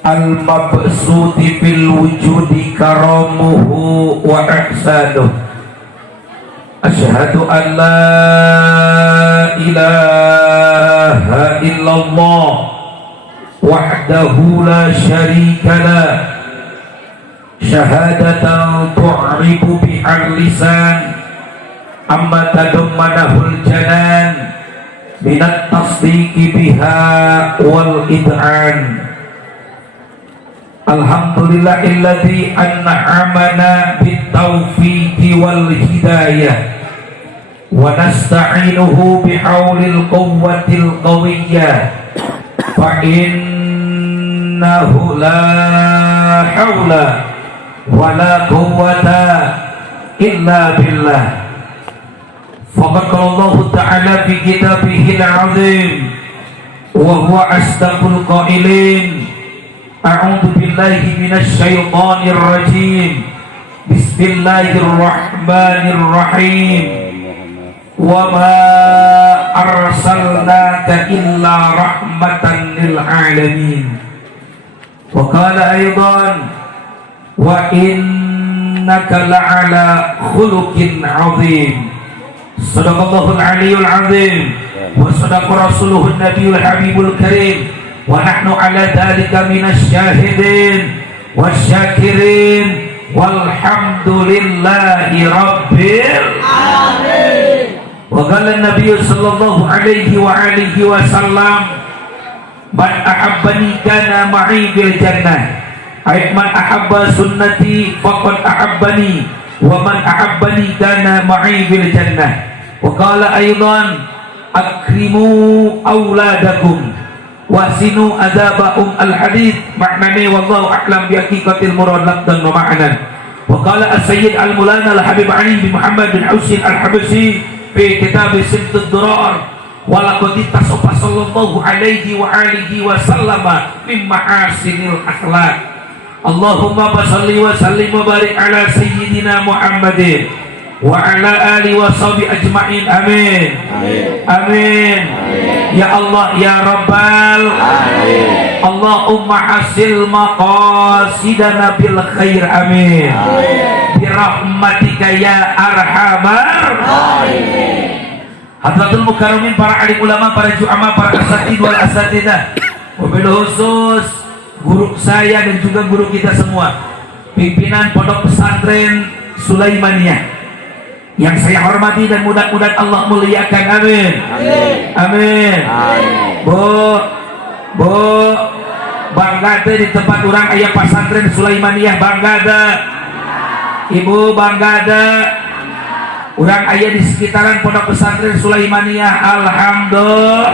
al-mabsuti fil wujudi karamuhu wa ihsanuh. Asyhadu an la ilaha illallah wahdahu la syarika lah, syahadatan tu'ribu bi'al lisan amma tadammanahul janan minat tasdiqi biha wal id'an. Alhamdulillahilladzi an'amana bitaufiqi wal hidayah wa nasta'inuhu bihaulil quwwatil qawiyyah fa innahu la haula wa la quwwata illa billah. Faqad qala Allah ta'ala fi kitabihil 'azim wa huwa asdaqul qailin. A'udzu billahi minasy syaithanir rajim. Bismillahirrahmanirrahim. Wa ma arsalnaka illa rahmatan lil alamin. Wa qala aidan wa innaka la'ala khuluqin 'azim. Shadaqallahul 'aliyyul 'azim wa shadaqa rasuluhun nabiyul habibul karim. Wa nahnu ala dhalika minasy syahidin wasyakirin walhamdulillahi rabbil alamin. Wa qala an-nabiy sallallahu alaihi wa alihi wasallam man ahabbani kana ma'i fil jannah ay man ahabba sunnati faqad ahabbani wa man ahabbani kana ma'i fil jannah. Wa qala aidan akrimu auladakum wasinu adabahum al-hadith maknanya wallahu a'lam bi haqiqatil murad lafdan wa ma'nan. Wa qala as-sayyid al-mulana al-habib Ali bin Muhammad bin Husain al-Habsyi fi kitab Sittad Durar wa laqad tasafa sallallahu alaihi wa alihi wa sallama min ma'asinil akhlaq. Allahumma shalli wa sallim wa barik ala sayyidina Muhammadin wa ala alihi wa sahbihi ajma'in. Amin. Amin. Amin. Ya Allah ya Rabbal alamin. Allahumma hasil maqasidana bil khair. Amin. Bi rahmatika ya arhamar rahimin. Hadratul mukarramin, para alim ulama, para juama, para asatid wal asatidah, wabil khusus guru saya dan juga guru kita semua, pimpinan Pondok Pesantren Sulaimaniyah yang saya hormati dan mudah-mudahan Allah muliakan. Amin. Amin. Amin. Bu bangga di tempat orang ayah pesantren Sulaimaniyah, bangga ada. Ibu bangga ada. Orang ayah di sekitaran Pondok Pesantren Sulaimaniyah, alhamdulillah.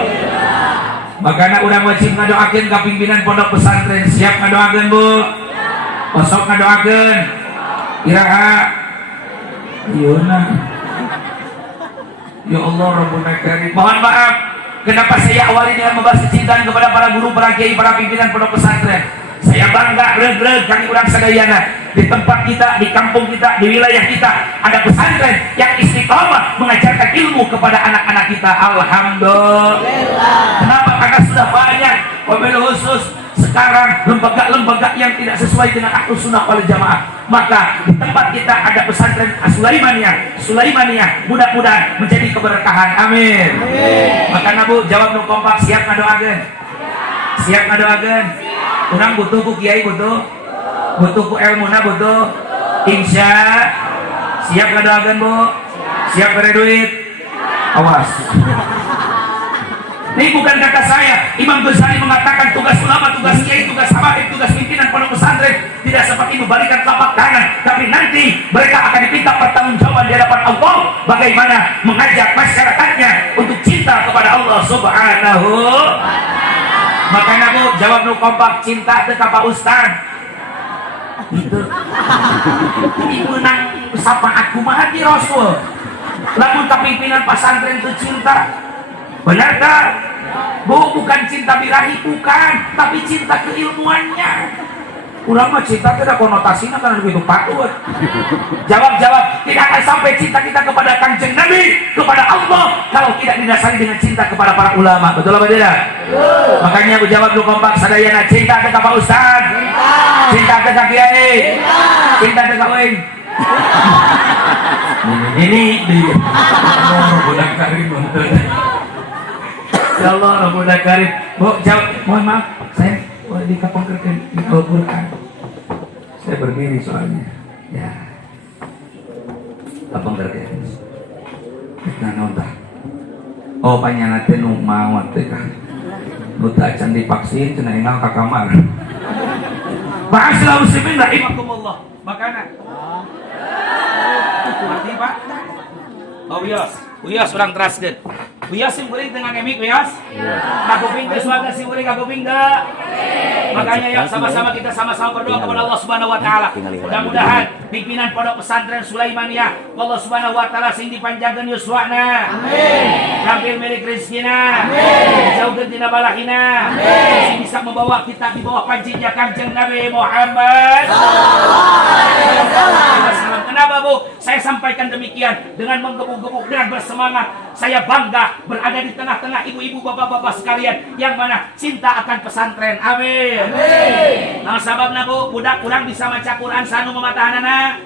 Makanya orang wajib ngadoakeun ka pimpinan Pondok Pesantren. Siap ngadoakeun, Bu? Osok ngadoakeun. Iraha Yona. Ya Allah Rabbuna Karim. Mohon maaf kenapa saya awali dengan membahas kecintaan kepada para guru, para kiai, para pimpinan pondok pesantren. Saya bangga reg-reg kami urang sadayana di tempat kita, di kampung kita, di wilayah kita ada pesantren yang istiqomah mengajarkan ilmu kepada anak-anak kita. Alhamdulillah. Kenapa? Karena sudah banyak wabil khusus sekarang lembaga-lembaga yang tidak sesuai dengan Ahlus Sunnah wal Jamaah. Maka di tempat kita ada pesantren Sulaimaniyah, mudah-mudahan menjadi keberkahan. Amin. Maka Nabu jawab nu kompak, siap ngadoakeun. Siap ngadoakeun. Urang butuh ku kiai, butuh ku ilmuna, butuh. Insya siap ngadoakeun, Bu. Siap beri duit. Awas. Ini bukan kata saya. Imam Ghazali mengatakan tugas ulama, tugas kiai, tugas habaib, tugas pimpinan pondok pesantren tidak seperti membalikan telapak tangan, tapi nanti mereka akan diminta pertanggungjawaban di hadapan Allah bagaimana mengajak masyarakatnya untuk cinta kepada Allah Subhanahu. Makanya Bu jawab nu kompak, cinta teh ka Pak Ustad. Gitu. Ini menang sapaat kumaha di Rasul. Lamun ka pimpinan pesantren itu cinta. Benarkah? Bu, bukan cinta birahi, bukan, tapi cinta keilmuannya. Ulang mah cinta tidak konotasinya karena begitu patut. Jawab. tidak akan sampai cinta kita kepada Kanjeng Nabi, kepada Allah, kalau tidak didasari dengan cinta kepada para ulama. Betul apa tidak? Makanya aku jawab dulu kompak sadayana, cinta ke Pak Ustaz, cinta ke Kak Kiai, cinta ke Kak Weng. Ini dia. Budak Karim. Ya Allah, budak Karim. Bu, jawab. Mohon maaf, saya dikapongkerkan di Al-Quran. Saya berdiri soalnya. Ya. Kapongkerkan. Kita nonton. Oh, panjana teh nu maot teh kah. Nu teu acan divaksin cenah enggal ka kamar. Ma'asyiral muslimin rahimakumullah. Makanan. Mati Pak. Oh Wios orang teraskeun. Wios sing beuring teu ngamik Wios. Kakuping teh suara sing beuring kakuping teu. Makanya ya sama-sama kita sama-sama berdoa kepada Allah Subhanahu wa taala. Mudah-mudahan pimpinan Pondok Pesantren Sulaimaniyah Allah Subhanahu wa taala sing dipanjangkeun yuswana. Amin. Rampil milik rezekina. Amin. Jauhkeun tina balahina. Amin. Bisa membawa kita di bawah pancinya Kanjeng Nabi Muhammad sallallahu alaihi wasallam. Kenapa Bu? Saya sampaikan demikian dengan menggebuk-gebuk, dengan bersemangat. Saya bangga berada di tengah-tengah ibu-ibu, bapak-bapak sekalian yang mana cinta akan pesantren. Amin. Amin. Nah, sababna Bu, budak kurang bisa maca Quran sanu mematahanana.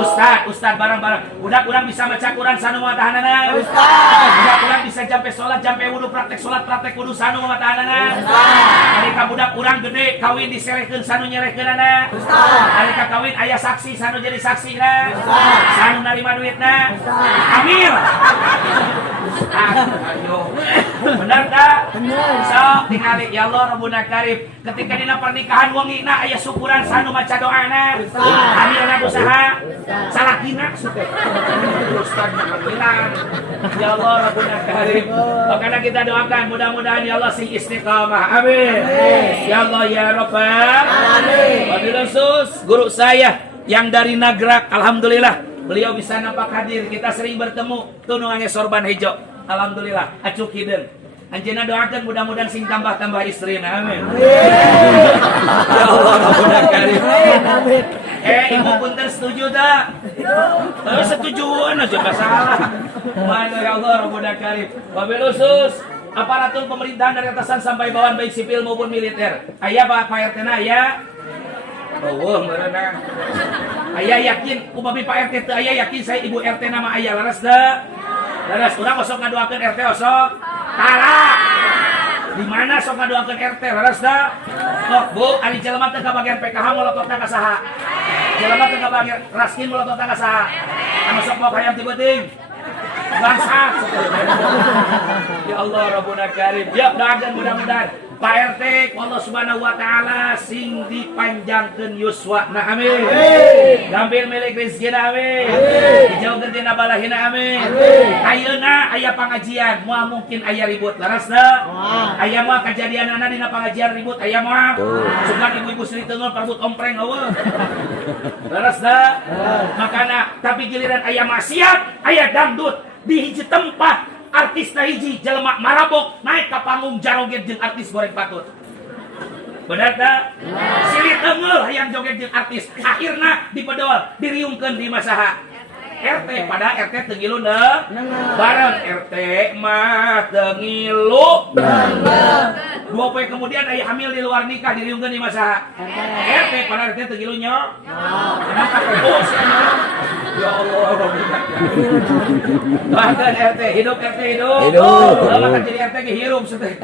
Ustad barang-barang. Budak kurang bisa maca Quran sanu mematahanana. Ustad. Budak kurang bisa jampe sholat, jampe wudu, praktek sholat, praktek wudu sanu mematahanana. Ustad. Alika budak kurang gede kawin diserehkeun sanu nyerehkeunana. Ustad. Alika kawin aya saksi sanu jadi saksina. Ustad. Sanu narima duitna. Ustad. Amir. Ayo. Benar tak? Benar. So, tingali ya Allah Rabbuna Karim. Ketika dina pernikahan wongina aya syukuran sanu maca doana. Amirna usaha salakina suka. Ustaz panggilan. Ya Allah Rabbuna Karim. Makanya kita doakan mudah-mudahan ya Allah sing istiqamah. Amin. Ya Allah ya Rabbal alamin. Wabillahi khusus guru saya yang dari Nagrak, alhamdulillah beliau bisa nampak hadir. Kita sering bertemu tunungannya sorban hijau. Alhamdulillah, acuk hideun. Anjeunna doakeun mudah-mudahan sing tambah-tambah istrina. Amin. Ya Allah Rabbuna Karim. Amin. Ibu punten setuju tak? Setujuan aja gak salah. Mana ya Allah Rabbuna Karim. Wabil khusus aparatur pemerintahan dari atasan sampai bawahan baik sipil maupun militer. Aya Pak RT na aya. Oh, merenang. Aya yakin upami Pak RT teu aya yakin saya Ibu RT nama aya laras teu? Laras urang osok ngadoakeun RT osok. Tara. Di mana sok ngadoakeun RT laras teu? Oh, Bu, ari jelema teh ka bagian PKH molototna ka saha? Jelema teh ka bagian Raskin molototna ka saha? Anu sok mau hayam ti beuting. Bangsa. Ya Allah Rabbuna Karim. Ya, doakeun mudah-mudahan Pak RT Allah Subhanahu wa taala sing dipanjangkeun yuswana. Amin. Gampil milik rezekina. Amin. Dijauhkeun tina balahina. Amin. Ayeuna aya pangajian, moal mungkin aya ribut. Laras teu? Aya moal kajadianana dina pangajian ribut, aya moal. Sugan ibu-ibu Sri Teungel perebut ompreng eueuh. Laras teu? Makana tapi giliran aya maksiat, aya dangdut di hiji tempat. Artis hiji jelema marabok naik ke panggung jaroget jeung artis goreng patut. Benar tak? Sri Teungel hayang joget jeung artis. Akhirna dipedol, diriungkeun di masaha. RT pada RT teu ngilu bareng RT mah teu ngilu. Dua poe kemudian aya hamil di luar nikah diriungkeun di masaha. RT pada RT teu ngilu nya. Kenapa bos nya? Ya Allah Rabbana. Bahkan RT hidup RT hidup. Kalau jadi RT ge hirup teh.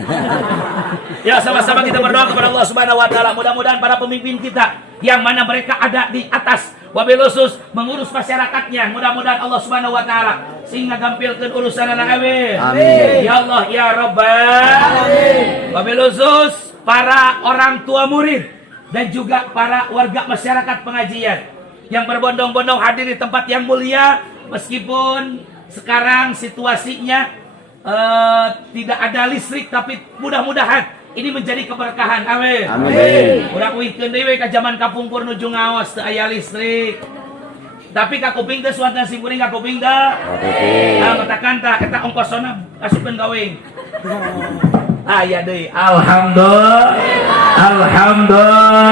Ya sama-sama kita berdoa kepada Allah Subhanahu wa taala mudah-mudahan para pemimpin kita yang mana mereka ada di atas wabil khusus mengurus masyarakatnya mudah-mudahan Allah Subhanahu wa taala sehingga gampilkeun urusanana. Amin. Amin. Ya Allah ya Rabbal alamin. Wabil khusus para orang tua murid dan juga para warga masyarakat pengajian yang berbondong-bondong hadir di tempat yang mulia meskipun sekarang situasinya tidak ada listrik tapi mudah-mudahan ini menjadi keberkahan. Amin. Amin. Urang uihkeun deui ka zaman kapungkur nuju ngaos teu aya listrik. Tapi ka kuping teh suatan si kuring ka kuping teh. Ah katakan tah eta ongkosna asupkeun gaweng. Aya deui. Alhamdulillah. Alhamdulillah.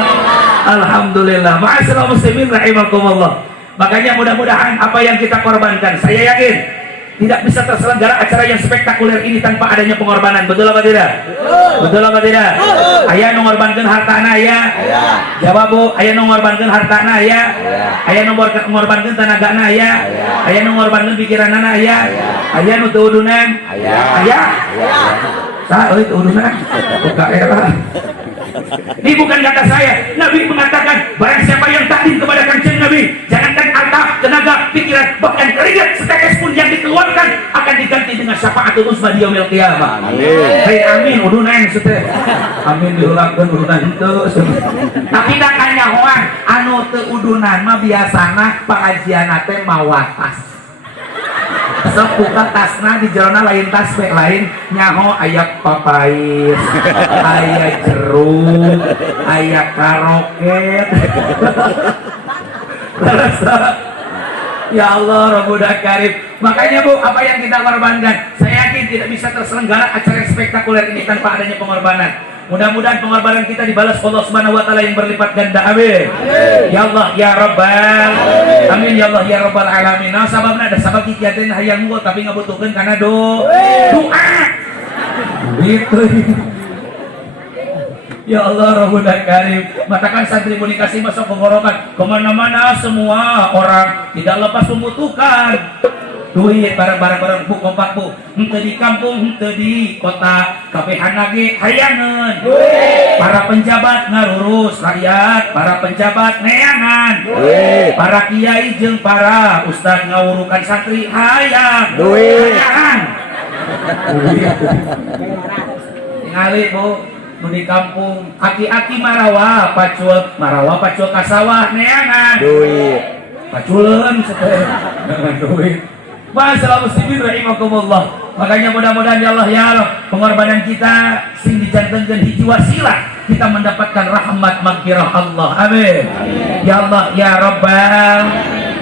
Alhamdulillah. Ma'asyiral muslimin rahimakumullah. Makanya mudah-mudahan apa yang kita korbankan, saya yakin tidak bisa terselenggara acara yang spektakuler ini tanpa adanya pengorbanan. Betul apa tidak? Betul apa tidak? Aya nu ngorbankeun hartana aya. Jawab Bu, aya nu ngorbankeun hartana aya. Aya nu ngorbankeun tenagana aya. Aya nu ngorbankeun pikiranana aya. Aya nu teu udunan aya. Saha euy teu udunan? Buka era. Ini bukan kata saya. Nabi mengatakan barang siapa yang takdim kepada kanjeng Nabi, jangankan harta, tenaga, pikiran, bahkan keringat setetes pun yang dikeluarkan akan diganti dengan syafaatul uzma di yaumil qiyamah. Amin. Hey, amin udunan teh. Amin diulangkeun udunan henteu. Tapi da kanyahoan anu teu udunan mah biasana pengajian teh mawatas. Sok buka tasna di jerona lain tas be lain nyaho aya papais, aya jeruk, aya karoket. Ya Allah Rabbul Karim. Makanya Bu, apa yang kita korbankan, saya yakin tidak bisa terselenggara acara spektakuler ini tanpa adanya pengorbanan. Mudah-mudahan pengorbanan kita dibalas Allah Subhanahu wa taala yang berlipat ganda. Amin. Ya Allah ya Rabbal. Amin ya Allah ya Rabbal alamin. Nah, sababna ada sabab kikiatin hayang unggul tapi ngabutuhkeun kana doa. Gitu. Ya Allah Rabbul Karim. Matakan santri komunikasi masuk penggorokan kemana-mana semua orang tidak lepas membutuhkan duit, barang-barang bu kompak bu, henteu di kampung, henteu di kota, kabehana ge hayangan. Para penjabat ngarurus rakyat, para penjabat neangan. Para kiai jeung para ustad ngawurukan santri hayang. Hayangan. Ningali Bu, nu di kampung, aki-aki marawa pacul kasawah neangan. Duit. Paculeun sateh. Duit. Masalah muslimin rahimakumullah. Makanya mudah-mudahan ya Allah ya Allah pengorbanan kita sing dijantenkeun hiji wasilah kita mendapatkan rahmat maghfirah Allah. Amin. Ya Allah ya Rabbal.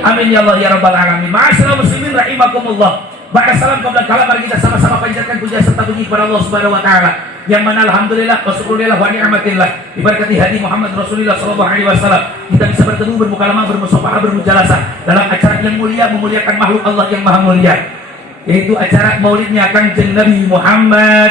Amin ya Allah ya Rabbal alamin. Masalah muslimin rahimakumullah. Ba'da salam qabla kalam, mari kita sama-sama panjatkan puja serta puji kepada Allah Subhanahu wa taala yang mana alhamdulillah wa syukurillah wa ni'matillah diberkati hadi Muhammad Rasulullah sallallahu alaihi wasallam kita bisa bertemu bermukalamah bermusafahah bermujalasah dalam acara yang mulia memuliakan makhluk Allah yang maha mulia, yaitu acara maulidnya Kanjeng Nabi Muhammad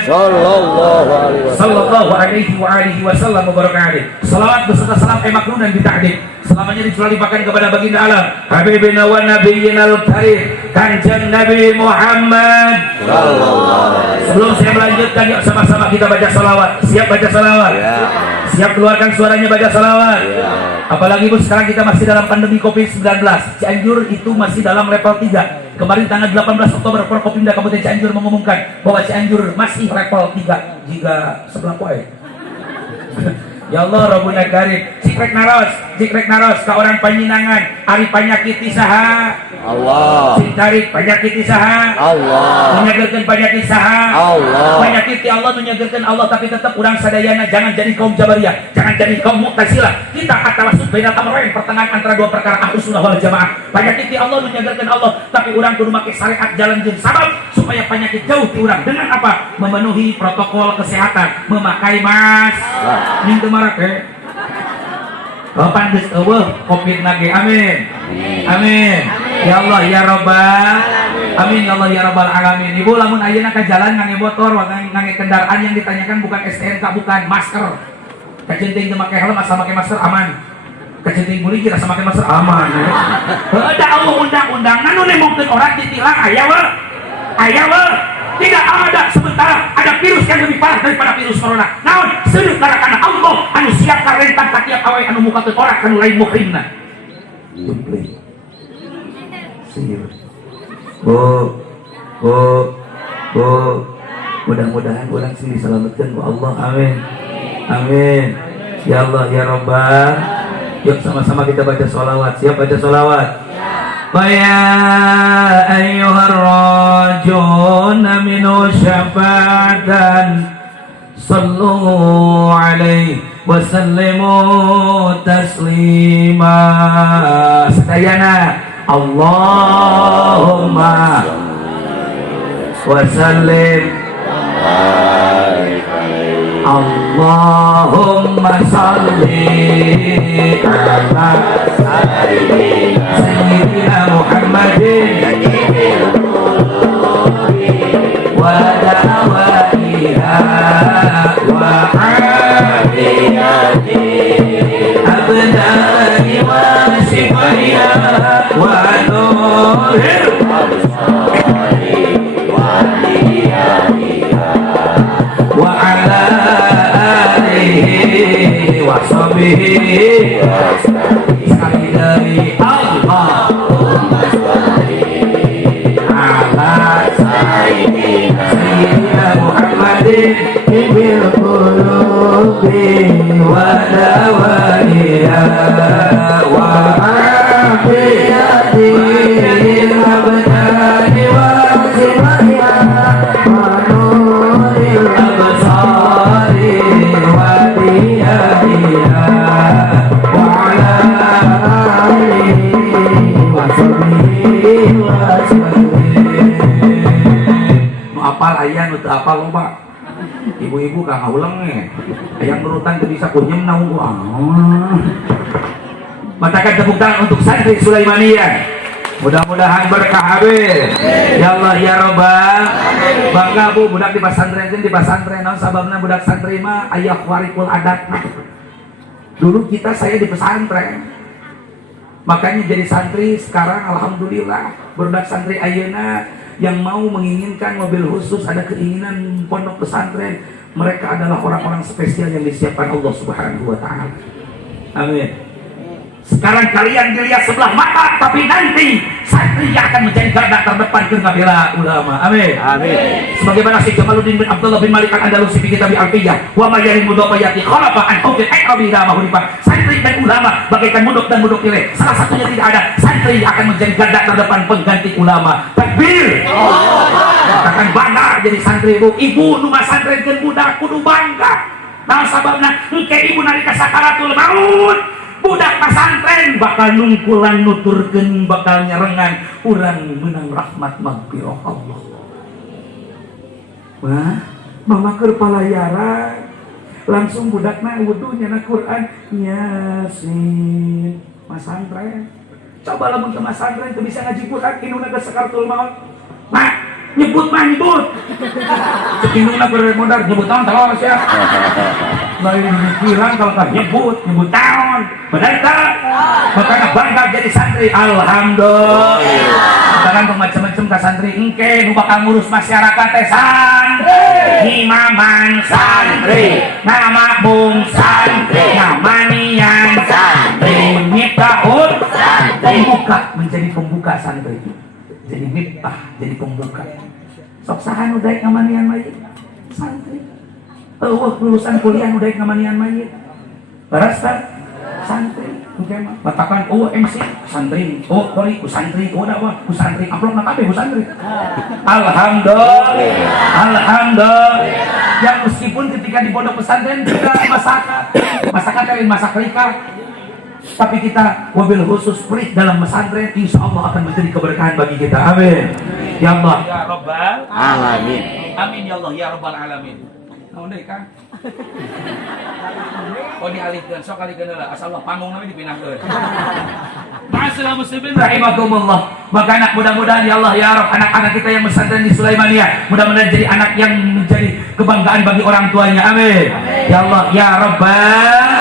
sallallahu alaihi wasallam wabarakatuh. Salawat beserta salam makruh dan dita'dim selamanya dicurahkan kepada baginda alam habibina wa nabiyyina al-karim Kanjeng Nabi Muhammad sallallahu. Sebelum saya melanjutkan, yuk sama-sama kita baca salawat. Siap baca salawat? Siap keluarkan suaranya baca salawat? Apalagi Bu, sekarang kita masih dalam pandemi COVID-19. Cianjur itu masih dalam level 3. Kemarin tanggal 18 Oktober Forkopimda Kabupaten Cianjur mengumumkan bahwa Cianjur masih level 3 jika sebelah poe. Ya Allah Rabbul Karim. Jikrek naros ka orang Panyinangan ari panyakit saha Allah. Sing tarik penyakit saha Allah. Menyageurkeun penyakit saha Allah. Penyakit ti Allah menyageurkeun Allah, tapi tetap urang sadayana jangan jadi kaum Jabariyah, jangan jadi kaum Mu'tazilah. Kita atawasud bainal amrayn, pertengahan antara dua perkara Ahlus Sunnah wal Jamaah. Penyakit ti Allah menyageurkeun Allah, tapi urang kudu make syariat jalan jeung sabab supaya penyakit jauh ti urang. Dengan apa? Memenuhi protokol kesehatan, memakai masker. Ning teu marake Bapak geus eueuh Covid nage. Amin. Amin. Ya Allah ya Rabbal. Amin ya Allah ya Rabbal alamin. Ibu lamun ayeuna ka jalan ngangge motor, ngangge kendaraan yang ditanyakan bukan STNK, bukan masker. Kacenting teu make helm asal make masker aman. Kacenting buli kira asal make masker aman. Heuh da Allah undang-undang nu nemongkeun orang ditilang aya we. Aya we. Tidak ada sementara ada virus yang lebih parah daripada virus corona. Naon seudeuh karakana Allah anu siap karentang ka tiap awe anu mukakeun orang kanu lain muhrimna. Mudah-mudahan orang sini diselamatkan ku Allah. Amin. Amin. Ya Allah ya Rabbal. Yuk sama-sama kita baca sholawat. Siap baca sholawat? Ya ayyuhar rajun minu syafatan sallu alaihi wa sallimu taslima. Sedayana Allahumma wa sallim Allahumma salli ala Sayyidina Muhammadin wa da'waiha wa afiyati abnai wa sifaiha wa nuril wa ala alihi wa sahbihi sekali dari Allahumma sholli ala Sayyidina Muhammadin bil qulubi wa dawaiha wa afiyati abnani wa sifaiha wa nuril absari wa diyaiha wa ala alihi wa sahbihi wa sallam. Nu apal aya nu teu apal loba. Ibu-ibu kang ngaulang yang nurutan teu bisa kunyem naung ku matakan tepuk tangan untuk santri Sulaimaniyah. Mudah-mudahan berkah habis. Ya Allah ya Rabbal. Bangga Bu budak di pesantren di pesantren naon sababna budak santri mah aya warikul adatna. Dulu saya di pesantren. Makanya jadi santri sekarang alhamdulillah budak santri ayeuna yang mau menginginkan mobil khusus, ada keinginan pondok pesantren, mereka adalah orang-orang spesial yang disiapkan Allah Subhanahu wa taala. Amin. Sekarang kalian dilihat sebelah mata, tapi nanti santri yang akan menjadi garda terdepan ke membela ulama. Amin. Amin. Sebagaimana si Jamaluddin bin Abdullah bin Malik Al-Andalusi di kitab Al-Alfiyah, wa ma yalimu dawayati khalafa an hukmi iqabi ila mahulifah. Santri dan ulama bagaikan mudok dan mudok nilai. Salah satunya tidak ada. Santri akan menjadi garda terdepan pengganti ulama. Takbir. Katakan bangga jadi santri Bu. Ibu nu ngasantrenkeun budak kudu bangga. Nah sababna engke ibu nalika sakaratul maut budak pesantren bakal nungkulan nuturkeun bakal nyerengan urang menang rahmat maghfirah Allah. Wah, mama keur palayaran langsung budakna wudu nyana Quran Yasin masantren. Coba lamun ke masantren teu bisa ngaji Quran inuna ke sakaratul maut. Nah, nyebut mah nyebut. Cekinuna keur modar nyebut tahun terus ya. Lain pikiran kalau tak nyebut tahun. Benar tak? Makanya bangga jadi santri. Alhamdulillah. Sekarang macam-macam ke santri engke nu bakal ngurus masyarakat teh santri. Imaman santri, nama bung santri, nama nian santri, miftahul santri. Pembuka menjadi pembuka santri. Jadi miftah, jadi pembuka. Sok sahan udah ngamanian mayit santri. Lulusan kuliah udah ngamanian mayit. Beres kan? Santri. Katakan MC santri. Kori ku santri. Dakwah ku santri. Amplop na kabeh ku santri. Alhamdulillah. Alhamdulillah. Ya meskipun ketika di pondok pesantren kita masakan lain masak rika. Tapi kita wabil khusus perit dalam pesantren, insya Allah akan menjadi keberkahan bagi kita. Amin. Ya Allah ya Rabbal Alamin. Amin ya Allah ya Rabbal Alamin. Naon deui Kang? Oh dialihkeun, sok alihkeun heula. Asal Allah panggung namanya dipindahkeun. Ma'asyiral muslimin rahimakumullah. Maka anak mudah-mudahan ya Allah ya Rabb anak-anak kita yang pesantren di Sulaimaniyah mudah-mudahan jadi anak yang menjadi kebanggaan bagi orang tuanya. Amin. Ya Allah ya Rabbal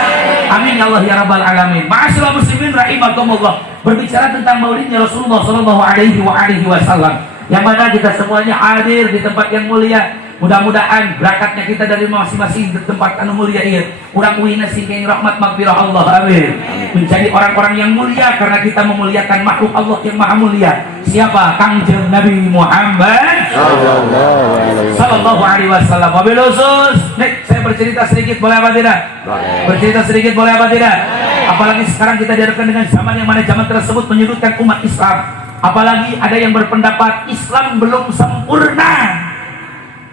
Amin ya Allah ya Rabbal Alamin. Ma'asyiral muslimin rahimakumullah. Berbicara tentang maulidnya Rasulullah sallallahu alaihi wasallam, yang mana kita semuanya hadir di tempat yang mulia. Mudah-mudahan berakatnya kita dari masing-masing tempat anu mulia ini urang uina singking rahmat maghfirah Allah. Amin. Menjadi orang-orang yang mulia karena kita memuliakan makhluk Allah yang maha mulia. Siapa? Kangjeng Nabi Muhammad sallallahu alaihi wasallam. Wabil khusus, saya bercerita sedikit boleh apa tidak? Bercerita sedikit boleh apa tidak? Apalagi sekarang kita dihadapkan dengan zaman yang mana zaman tersebut menyudutkan umat Islam. Apalagi ada yang berpendapat Islam belum sempurna.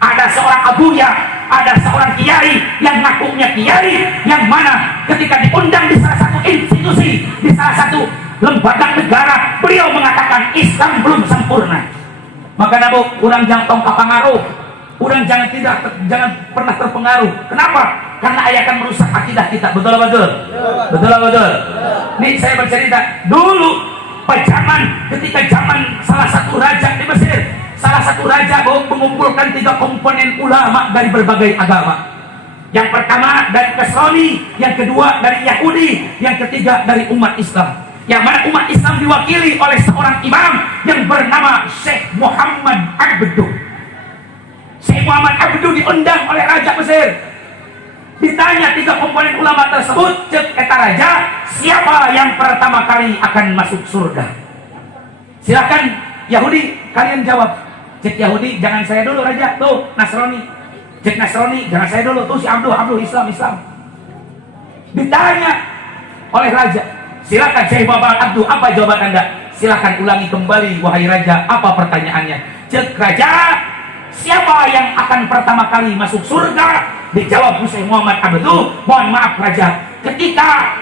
Ada seorang abuya, ada seorang kiai yang ngakunya kiai, yang mana ketika diundang di salah satu institusi, di salah satu lembaga negara, beliau mengatakan Islam belum sempurna. Maka nabu kurang jangtong kapangaruh, Orang jangan pernah terpengaruh. Kenapa? Karena ayah akan merusak akidah kita. Betul betul. Betul betul. Nih saya bercerita dulu ketika zaman salah satu raja di Mesir. Salah satu raja mengumpulkan 3 komponen ulama dari berbagai agama. Yang pertama dari Nasrani, yang kedua dari Yahudi, yang ketiga dari umat Islam. Yang mana umat Islam diwakili oleh seorang imam yang bernama Syekh Muhammad Abduh. Syekh Muhammad Abduh diundang oleh Raja Mesir. Ditanya 3 komponen ulama tersebut, cek kata raja, siapa yang pertama kali akan masuk surga? Silakan Yahudi, kalian jawab. Cek Yahudi, jangan saya dulu raja. Tuh Nasrani. Cek Nasrani, jangan saya dulu. Tuh si Abduh Islam. Ditanya oleh raja, silakan Syekh Muhammad Abduh, apa jawaban Anda? Silakan ulangi kembali wahai raja, apa pertanyaannya? Cek raja, siapa yang akan pertama kali masuk surga? Dijawab Syekh Muhammad Abduh, mohon maaf raja, ketika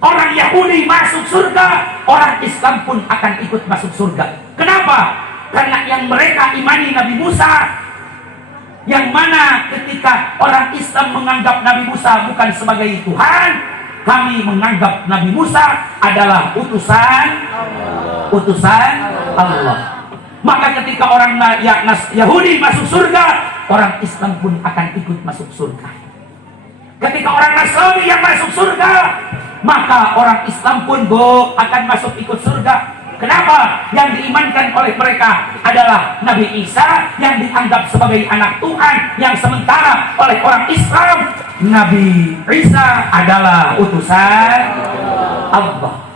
orang Yahudi masuk surga, orang Islam pun akan ikut masuk surga. Kenapa? Karena yang mereka imani Nabi Musa, yang mana ketika orang Islam menganggap Nabi Musa bukan sebagai Tuhan, kami menganggap Nabi Musa adalah utusan Allah. Maka ketika orang Yahudi masuk surga, orang Islam pun akan ikut masuk surga. Ketika orang Nasrani yang masuk surga, maka orang Islam pun akan masuk ikut surga. Kenapa? Yang diimankan oleh mereka adalah Nabi Isa yang dianggap sebagai anak Tuhan, yang sementara oleh orang Islam Nabi Isa adalah utusan Allah.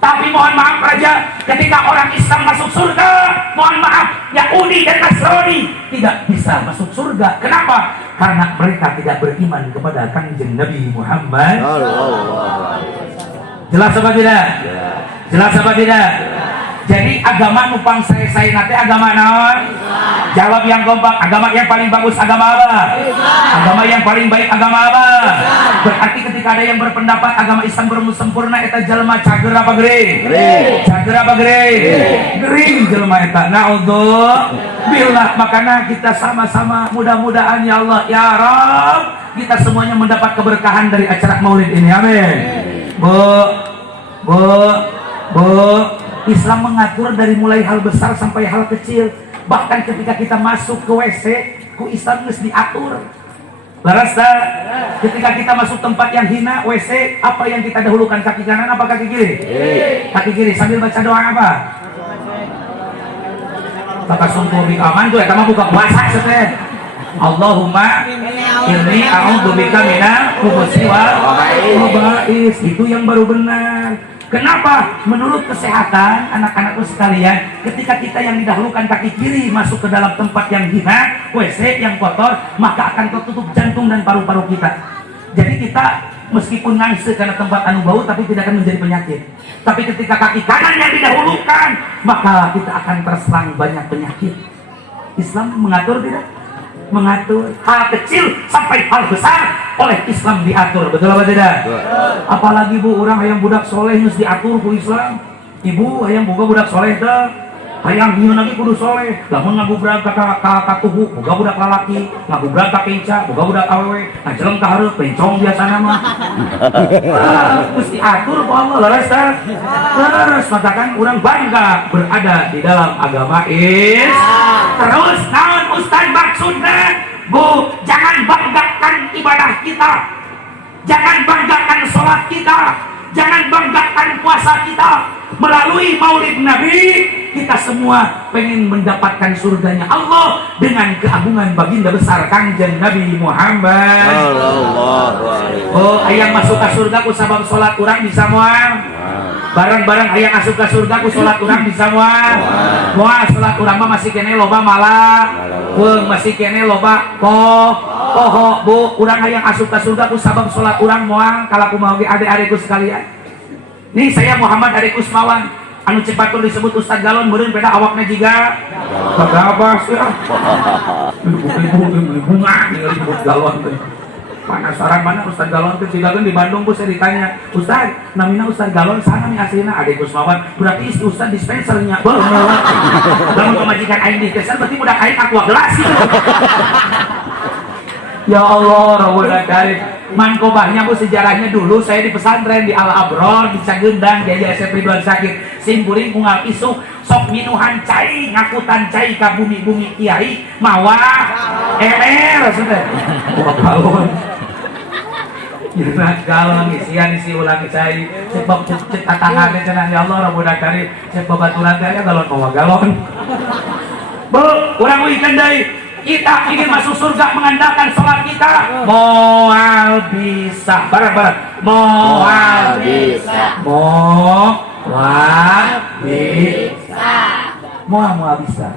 Tapi mohon maaf raja, ketika orang Islam masuk surga, mohon maaf Yahudi dan Nasrani tidak bisa masuk surga. Kenapa? Karena mereka tidak beriman kepada Kanjeng Nabi Muhammad. Jelas apa tidak? Jelas apa tidak? Jadi agama nupang saya nanti agama naon? Jawab yang kompak. Agama yang paling bagus agama apa? Agama yang paling baik agama apa? Berarti ketika ada yang berpendapat agama Islam belum sempurna, eta jelema cager apa gering? Cager apa gering? Gering jelema eta. Naudzubillah. Makanya kita sama-sama mudah-mudahan ya Allah ya Rabb, kita semuanya mendapat keberkahan dari acara Maulid ini. Amin. Islam mengatur dari mulai hal besar sampai hal kecil. Bahkan ketika kita masuk ke WC, ku Islam harus diatur. Laras dah. Ketika kita masuk tempat yang hina, WC, apa yang kita dahulukan, kaki kanan apa kaki kiri? Kaki kiri. Sambil baca doa apa? Kata sungguh aman tuh ya, kamu buka puasa setelah. Allahumma inni a'udzubika minal khubuthi wal khaba'is. Itu yang baru benar. Kenapa? Menurut kesehatan anak-anakku sekalian, ketika kita yang didahulukan kaki kiri masuk ke dalam tempat yang hina, WC yang kotor, maka akan tertutup jantung dan paru-paru kita. Jadi kita meskipun ngangse karena tempat anu bau, tapi tidak akan menjadi penyakit. Tapi ketika kaki kanan yang didahulukan, maka kita akan terserang banyak penyakit. Islam mengatur tidak? Mengatur hal kecil sampai hal besar oleh Islam diatur. Betul apa tidak? Apalagi bu, orang hayang budak soleh harus diatur ku Islam. Ibu hayang boga budak soleh teh, hayang hieu lagi kudu soleh. Lamun ngagubrag ka tubuh boga budak lalaki, ngagubrag ka kenca boga budak awewe, ngajeleng ka hareup pencong biasana mah. Mesti diatur ku Allah leres teh. Leres matakan urang bangga berada di dalam agama Islam. Terus naon Ustaz maksudnya? Bu, jangan banggakan ibadah kita, jangan banggakan sholat kita, jangan banggakan puasa kita. Melalui Maulid Nabi, kita semua pengen mendapatkan surganya Allah dengan keagungan baginda besar Kanjeng Nabi Muhammad. Oh, ayang masuk ke surga ku sabab sholat urang bisa moal. Bareng-bareng ayang masuk ke surga ku sholat urang bisa moal. Moal sholat urang mah masih kene loba malah. Masih kene loba poho bu, urang hayang asup ke surga ku sabab sholat urang moal. Kalau aku mau adik-adikku sekalian, nih saya Muhammad Ari Kusmawan, anu cepatur disebut Ustaz Galon, meureun beda awakna jiga kagabas ya. Bunga disebut Galon teh. Penasaran mana Ustaz Galon kecilakan di Bandung Bu, saya ditanya, Ustaz, namina Ustaz Galon sana nih aslinya Ade Kusmawan, berarti istri Ustaz dispensernya. Beuh meulah. Lamun pamajikan aing dispenser berarti budak aing aqua gelas gitu. Ya Allah, Rabbul Karim. Mankobahnya Bu sejarahnya dulu saya di pesantren di Al Abror di Cagendang Jaya SF Ridwan Sakit. Simpuring unggal isuk sok minuhan cai ngakutan cai ka bumi-bumi kiai mawa eler sudah. Galon. Yeuna galon isian isi ulang cai sebab cek tatanganna cenah ya Allah Rabbul Karim. Cek babaturan teh aya galon mawa galon. Bu, urang weekend deui. Kita ingin masuk surga mengandalkan sholat kita. Moal bisa bareng-bareng. Moal bisa. Moal bisa.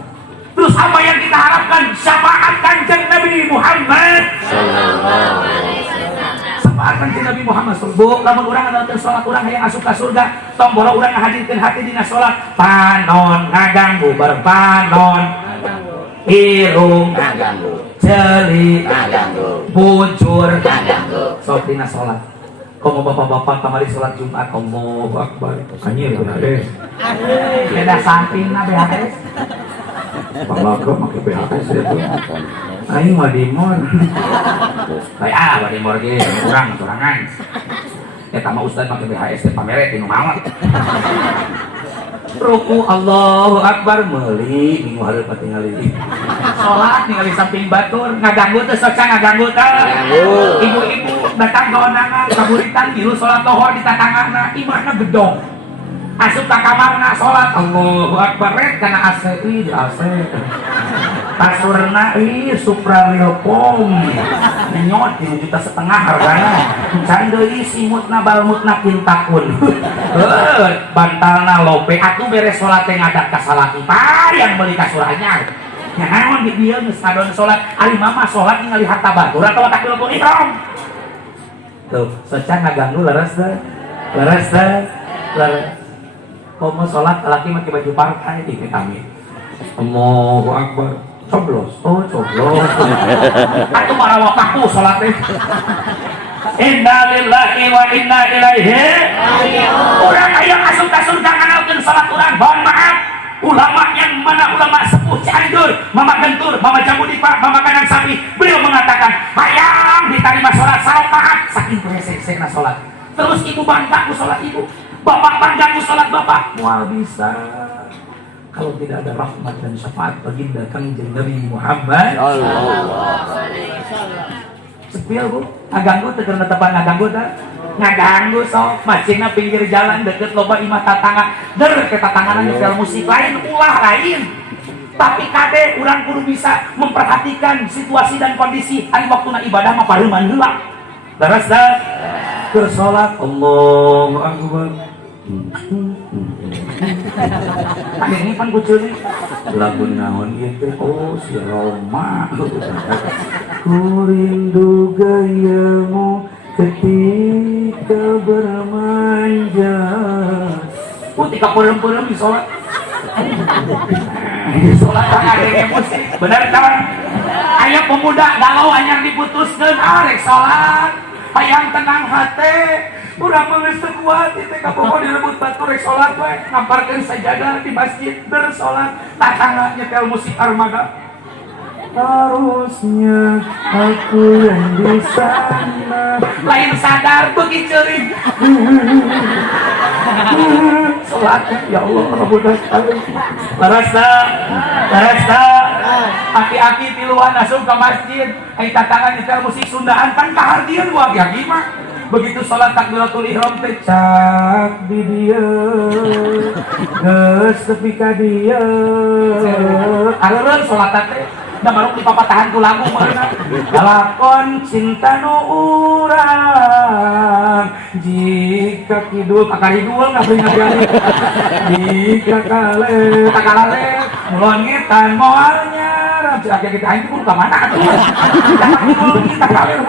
Terus apa yang kita harapkan? Syafaat kanjeng Nabi Muhammad sallallahu alaihi wasallam. Syafaat kanjeng Nabi Muhammad sallallahu. Lamun urang adalah sholat urang yang asup ka surga, tong boro urang ngahadirkeun hati dina sholat. Panon ngaganggu bareng panon. Irung ngaganggu, celi ngaganggu, bujur ngaganggu. Sok dina salat. Komo bapak-bapak kamari salat Jumat, Allahu Akbar. Anjir beres. Beda sampingna beres. Palaga make BHS itu. Aing mah dimor. Kayak apa dimor ge? Kurang-kurangan. Eta mah ustaz make BHS teh pamere tinu mawat. Ruku Allahu Akbar meuli minggu hareup tingali. Salat ningali samping batur ngaganggu teh soca ngaganggu teh. Ibu-ibu datang ke onangan kaburitan tilu salat lohor di tatangana imahna gedong. Asup ka kamarna salat Allahu Akbar rek kana AC di AC. Kasurna Supra Real Foam nyot 3,5 juta hargana. Can deui simutna balmutna pintakun. Bantalna lope atuh beres salat teh ngadak ka salati yang beli kasur anyar. Nya naon di dieu geus ngadon salat ari mama salat ningali harta batur atawa takbiratul ihram. Tuh, socan ngaganggu leres teh. Leres teh. Leres. Komo salat laki make baju partai di vitamin. Allahu Akbar. Coblos. Oh, coblos. Atuh marawa kaku salat teh. Inna lillahi wa inna ilaihi raji'un. Urang aya asup ka surga nganalkeun salat urang. Mohon maaf, ulama yang mana ulama sepuh Cianjur, Mama Gentur, Mama Jambudipa, Mama Kandang Sapi, beliau mengatakan, hayang diterima salat sarokaat saking presek-sekna salat. Terus ibu bantah ku salat ibu, bapak bantah ku salat bapak. Moal bisa. Kalau tidak ada rahmat dan syafaat baginda kanjeng Nabi Muhammad sallallahu alaihi wasallam. Sepil Bu, ngaganggu teh karena tepan ngaganggu teh. Ngaganggu sok macingna pinggir jalan deket loba imah tatangga. Der ke tatanganna nyetel musik lain ulah lain. Tapi kade urang kudu bisa memperhatikan situasi dan kondisi ari waktuna ibadah mah pareuman heula. Leres da? Keur salat Allahu Akbar. Ini kan kucing lagu naon gitu. Oh si Roma. Ku rindu gayamu ketika bermanja. Ketika perem-perem di sholat. Di sholat kan ada emosi. Benar kan? Ayah pemuda galau anyar diputuskan arek sholat. Hayang tenang hati. Urang geus teu kuat teh kapoho direbut batur rek salat we ngamparkeun sajadah di masjid ber salat tatangga nyetel musik armada. Harusnya aku yang di sana lain sadar beuki ceuring. Salat ya Allah Rabbul Alamin. Larasta aki-aki tiluan asup ka masjid ai tatangga nyetel musik Sundaan kan kahardian gua aki mah. Begitu sholat takbiratul ihram teh cak di dia geus tepi ka dia aleureun sholat teh da maruk dipapatahan ku lagu meurna lakon cinta nu urang jika kidul kakahidul ngabring-ngabring jika kalale mulon ngetan moal nyarap cek kita aing kudu ka mana atuh kita kalale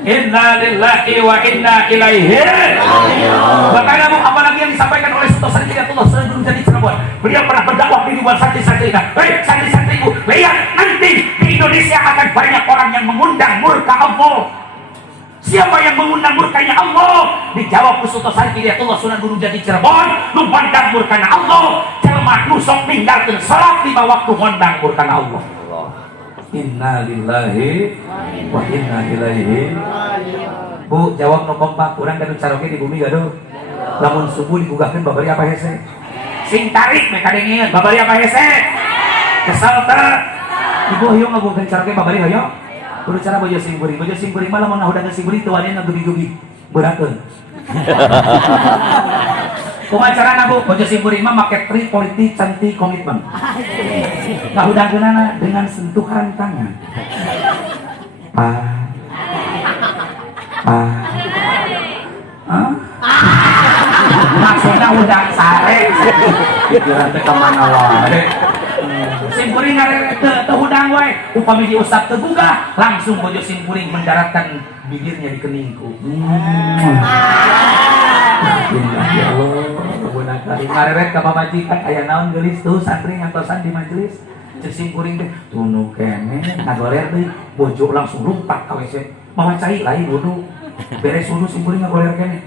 Inna lillahi wa inna ilaihi raji'un. Makanya apalagi yang disampaikan oleh Sultan Hidayatullah Selalu jadi Cirebon. Beliau pernah berdakwah di ribuan santri-santrinya. Hei santri-santriku, lihat nanti di Indonesia akan banyak orang yang mengundang murka Allah. Siapa yang mengundang murkanya Allah? Dijawab Usutosan Hidayatullah Sunan Gunung Jati Cirebon, nu ngundang murkana Allah, jelema nu sok ninggalkeun salat 5 waktu ngundang murkana Allah. Inna lillahi wa inna ilaihi. Bu, jawab nu kompak, urang gaduh caroge di bumi gaduh. Lamun subuh digugahkeun babari apa hese? Sing tarik mereka dengeun, babari apa hese? Kesel teh. Ibu hayu ngagugahkeun caroge babari hayu. Kudu cara bojo simkuring mah lamun ngahudang simkuring teu wani ngagubi-gubi. Beurakeun. Kumaha carana Bu? Bojo simkuring mah make tri politik cantik komitmen. Ngahudangkeunana dengan sentuhan tangan. Maksudnya udang sare. Pikiran teh ka mana wae. Simkuring ngarere teu hudang wae. Upami di ustad teu gugah, langsung bojo simkuring mendaratkan bibirnya di keningku. Ya Allah, beuna kali ngareret ka pamajikan aya naon geulis tuh santri ngantosan di majelis. Cek simkuring teh tunu kene ngagoler deui, bojo langsung lumpat ka WC. Mawacai lain wudu. Beres wudu simkuring ngagoler kene.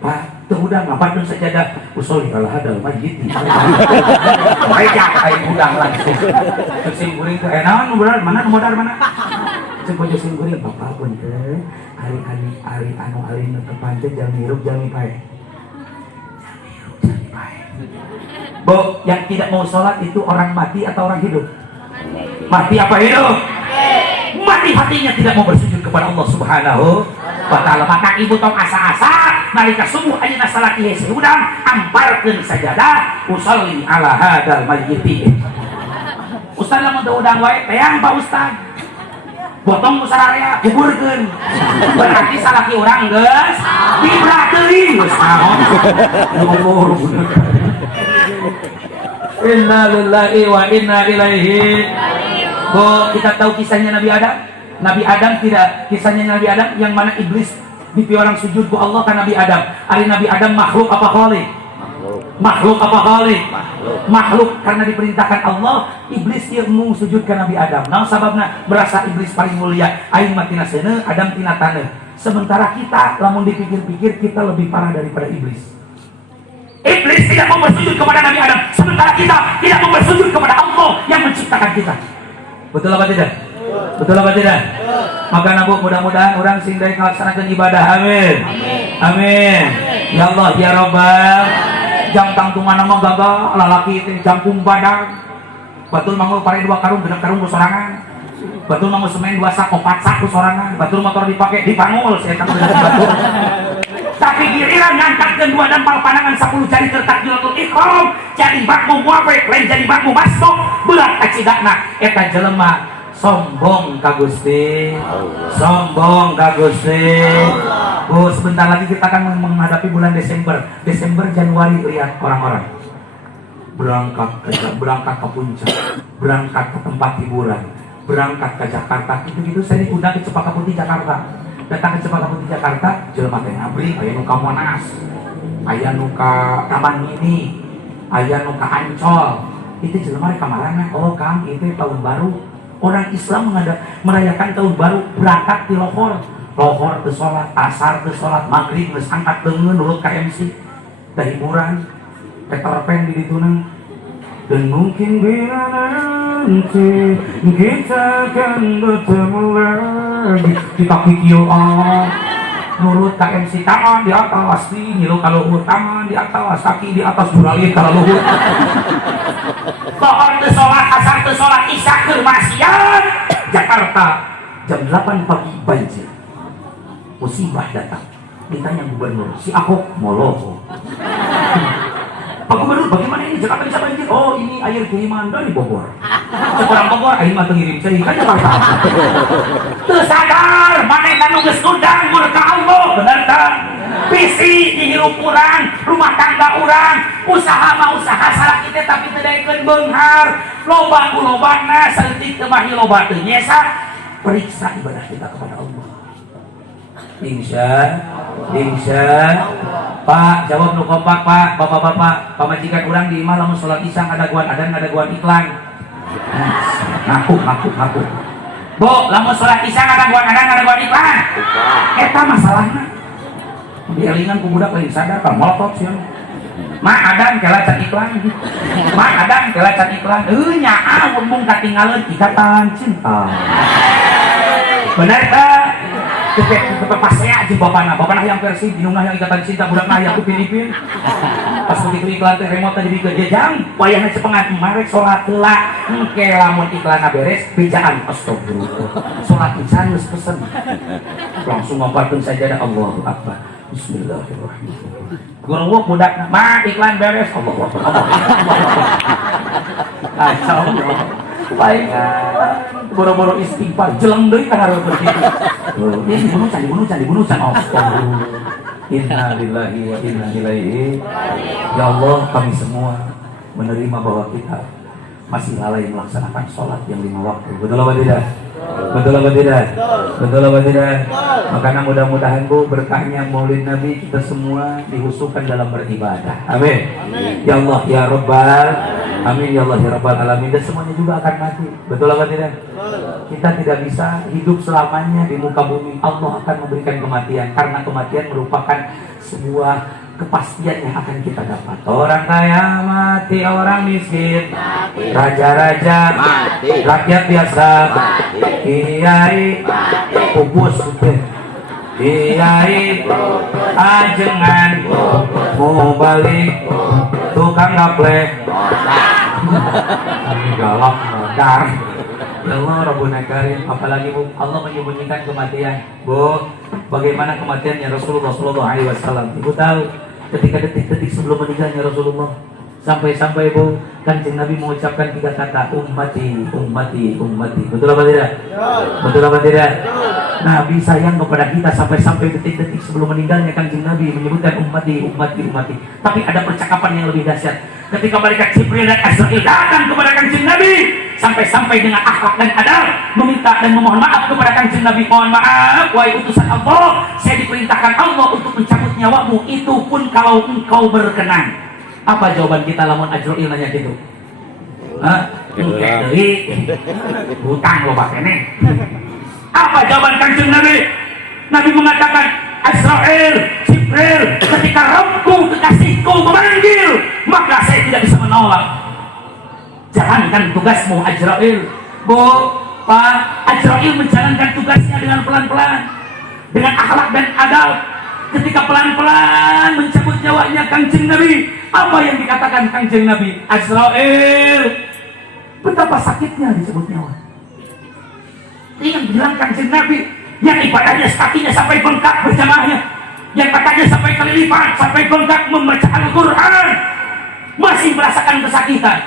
Pak, teu udang ngapadeun sajadah usul ala hadal majid. Mereka kayak udang langsung. Cek simkuring teh naon nu bener mana nu modar mana? Cek bojo simkuring bapak punten. Ari anu nu tepan teh jalmi hirup jalmi pae. Bu, yang tidak mau sholat itu orang mati atau orang hidup? Mati apa hidup? Mati hatinya tidak mau bersujud kepada Allah Subhanahu wa ta'ala. Maka ibu tong asa-asa nalika subuh ayeuna salat hese udang amparkeun sajadah usolli ala hadal mayyiti. Ustaz lamun teu udang wae teang Pak Ustaz. Potong musararea kuburkeun. Berarti salaki urang geus dibrak teuing geus naon. Inna lillahi wa inna ilaihi. Kok kita tahu kisahnya Nabi Adam? Nabi Adam tidak, kisahnya Nabi Adam yang mana iblis dipiorang sujud ku Allah ka Nabi Adam. Ari Nabi Adam makhluk apa khaliq? Makhluk apa khaliq? Makhluk karena diperintahkan Allah, iblis dia mau sujud ke Nabi Adam. Nah sababna merasa iblis paling mulia, aing mah tina seuneu, Adam tina taneuh. Sementara kita lamun dipikir-pikir kita lebih parah daripada iblis. Iblis tidak mau bersujud kepada Nabi Adam, sementara kita tidak mau bersujud kepada Allah yang menciptakan kita. Betul apa tidak? Betul apa tidak? Maka nabu mudah-mudahan orang sing dari melaksanakan ibadah. Amin. Amin. Ya Allah ya Rabbal. Jam tangtungan nama gagal lalaki teh jangkung badan. Batul mangul pare 2 karung genep karung sorangan. Batul mangul semen 2 sak 4 sak sorangan. Batul motor dipake dipangul saya tanggung batul. Tapi giliran ngangkatkeun 2 dampal panangan 10 jari keur takbiratul ihram jadi bakmu muafik lain jadi bakmu masuk berat acidakna eta jelema sombong ka Gusti. Sombong ka Gusti. Oh, sebentar lagi kita akan menghadapi bulan Desember. Januari lihat orang-orang berangkat ke puncak, berangkat ke tempat hiburan, berangkat ke Jakarta. Gitu-gitu saya diundang ke Cempaka Putih Jakarta. Datang ke Cempaka Putih Jakarta, jelema teh ngabri, aya nu ka Monas, aya nu ka Taman Mini, aya nu ka Ancol. Itu jelema rek kamarana, oh Kang, itu tahun baru. Orang Islam merayakan tahun baru berangkat di lohor teu salat, asar teu salat, maghrib geus angkat leungeun nurut ka MC. Da hiburan, Peter Pan di dituna. Dan mungkin bila nanti kita akan bertemu lagi di kaki kieu nurut ka MC tangan di atas nyilu ka luhur tangan di atas kaki di atas durali ka luhur pohon teu salat asar teu salat isya keur maksiat. Jakarta jam 8 pagi banjir, musibah datang. Ditanya gubernur, si Ahok moloho. Pak Gubernur, bagaimana ini Jakarta bisa banjir? Oh, ini air kiriman dari Bogor. Seorang Bogor, air mah ngirim saya kan Jakarta. Teu sadar, manehna nu geus ngundang murka Allah, bener tah? Bisi dihirup urang, rumah tangga urang, usaha mah usaha salah kita tapi teu daekeun beunghar. Loba ku lobana, saeutik teu mah loba teu nyesa. Periksa ibadah kita kepada Allah. Insya Pak, jawab nu kompak Pak, bapak-bapak, pamajikan urang di imah lamun salat isya ngadaguan iklan. Ngaku. Bu, lamun sholat isya ngadaguan iklan. Eta masalahna. Dielingan ku budak lain sadar ka molotot sieun. Mak adang kela can iklan. Mak adang kela can iklan. Nyaa mun katinggaleuan ikatan cinta. Bener tah? Pasea jeung bapana yang versi dinungna yang ikatan cinta budakna yang ku Filipin. Pas begitu iklan teh remote jadi ke jejang wayahna cepengan marek salat heula engke lamun iklanna beres bejaan astagfirullah salat pisan geus pesen langsung ngomparkeun sajadah Allahu akbar bismillahirrahmanirrahim gurung budakna mah iklan beres Allahu akbar kacau baik boro-boro istighfar jeleng deui kana hareup kitu dibunuh can astagfirullah. Inna lillahi wa inna ilaihi. Ya Allah, kami semua menerima bahwa kita masih lalai melaksanakan sholat yang 5 waktu. Betul apa tidak? Betul apa tidak? Betul apa tidak? Makanya mudah-mudahan Bu berkahnya Maulid Nabi kita semua dihususkan dalam beribadah. Amin. Ya Allah ya Rabbal. Amin ya Allah ya Rabbal alamin. Dan semuanya juga akan mati. Betul apa tidak? Kita tidak bisa hidup selamanya di muka bumi. Allah akan memberikan kematian karena kematian merupakan sebuah kepastian yang akan kita dapat. Orang kaya mati, orang miskin mati, raja-raja mati, rakyat biasa mati, kiai pupus kiai ajengan mau balik tukang gaplek galak modar. Ya Allah Rabbuna Karim, apalagi Bu Allah menyembunyikan kematian. Bu, bagaimana kematiannya Rasulullah SAW? Ibu tahu ketika detik-detik sebelum meninggalnya Rasulullah sampai-sampai Bu Kanjeng Nabi mengucapkan 3 kata ummati, ummati, ummati. Betul apa tidak? Betul apa tidak? Nabi sayang kepada kita sampai-sampai detik-detik sebelum meninggalnya Kanjeng Nabi menyebutkan ummati, ummati, ummati. Tapi ada percakapan yang lebih dahsyat. Ketika malaikat Jibril dan Azrail datang kepada Kanjeng Nabi sampai-sampai dengan akhlak dan adab meminta dan memohon maaf kepada Kanjeng Nabi. Mohon maaf wahai utusan Allah, saya diperintahkan Allah untuk mencabut nyawamu, itu pun kalau engkau berkenan. Apa jawaban kita lamun Azrail nanya gitu? Hah? Hutang lo pakene. Apa jawaban Kanjeng Nabi? Nabi mengatakan, Azrail, Jibril, ketika Rabbku kekasihku memanggil, maka saya tidak bisa menolak. Jalankan tugasmu Azrail. Bu, Pak, Azrail menjalankan tugasnya dengan pelan-pelan, dengan akhlak dan adab. Ketika pelan-pelan mencabut nyawanya Kanjeng Nabi, apa yang dikatakan Kanjeng Nabi? Azrail, betapa sakitnya disebut nyawa. Yang bilang Kanjeng Nabi, yang ibadahnya kakinya sampai bengkak berjamaahnya, yang katanya sampai kelilipan, sampai bengkak membaca Al-Quran, masih merasakan kesakitan.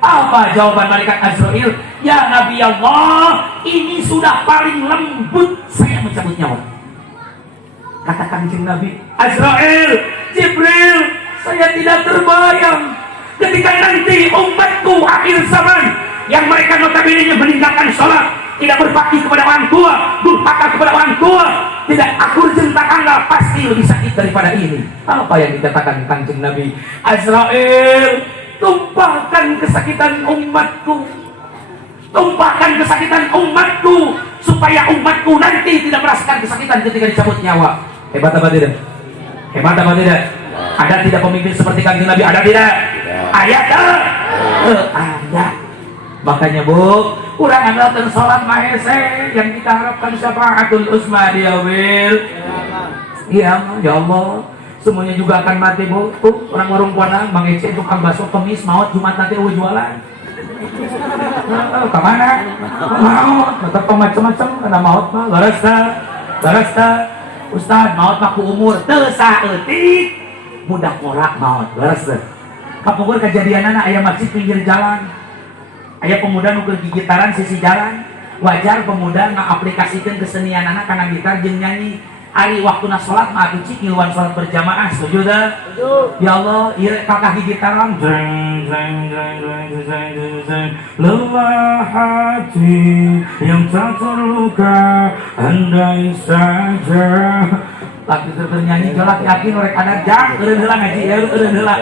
Apa jawaban malaikat Azrail? Ya Nabi Allah, ini sudah paling lembut saya mencabut nyawa. Kata Kanjeng Nabi, Azrail, Jibril, saya tidak terbayang ketika nanti umatku akhir zaman yang mereka notabene meninggalkan sholat, tidak berbakti kepada orang tua, durhaka kepada orang tua, tidak akur jenta tanggal, pasti lebih sakit daripada ini. Apa yang dikatakan Kanjeng Nabi? Azrail, tumpahkan kesakitan umatku, tumpahkan kesakitan umatku, supaya umatku nanti tidak merasakan kesakitan ketika dicabut nyawa. Hebat apa tidak? Hebat apa tidak? Ada tidak pemimpin seperti Kanjeng Nabi? Ada tidak? Ayat tak? Ada. Makanya Bu, kurang andalkan sholat mahese yang kita harapkan syafaatul uzma di yaumil qiyamah. Ya Allah, semuanya juga akan mati Bu. Tuh orang warung puana Mang Ece tukang bakso kemis maut Jumat nanti jualan. Kemana? Maut, tetap macam-macam karena maut mah laras ta. Ustaz, maut mah ku umur teu saeutik budak morak maut. Laras teh. Kapungkur kejadianana aya masjid pinggir jalan. Aya pemuda nu keur gigitaran sisi jalan. Wajar pemuda ngaplikasikeun kesenian anak kana gitar jeung nyanyi. Ari waktuna salat mah atuh cik ngiluan salat berjamaah, setuju dah? Ya Allah, ieu kakak gigitaran jeng jeng jeng jeng jeng jeng lelah hati yang tak terluka, andai saja laki nyanyi jual laki-laki norek anak jang eureun heula ngaji eureun heula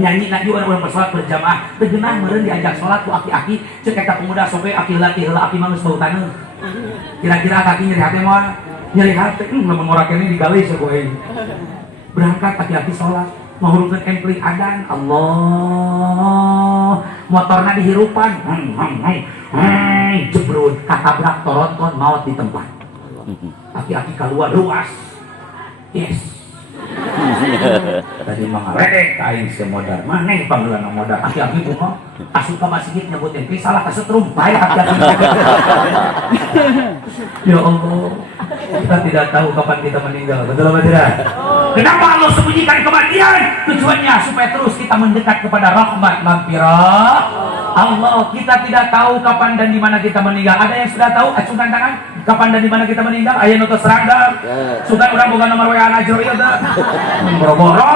nyanyi na juga urang salat berjamaah teu geunah meureun diajak salat ku aki-aki ceuk eta pemuda sobe aki heula aki mah geus bautaneun kira-kira kaki nyeri hati moal nyeri hati lamun ngora kene digali saku aing berangkat aki-aki salat ngahurungkeun empli adan Allah motorna dihirupan jebrun katabrak toronton maot di tempat aki-aki keluar luas yes tadi mangarek kain semodar mana yang panggilan modar aki-aki kumaha asup ka masjid nyebut empli salah kasetrum bae aki-aki ya Allah kita tidak tahu kapan kita meninggal betul apa tidak kenapa Allah sembunyikan kematian tujuannya supaya terus kita mendekat kepada rahmat maghfirah Allah kita tidak tahu kapan dan di mana kita meninggal ada yang sudah tahu acungkan tangan kapan dan di mana kita meninggal aya nu teu seragam sudah urang boga nomor WA Najro ieu teh boro-boro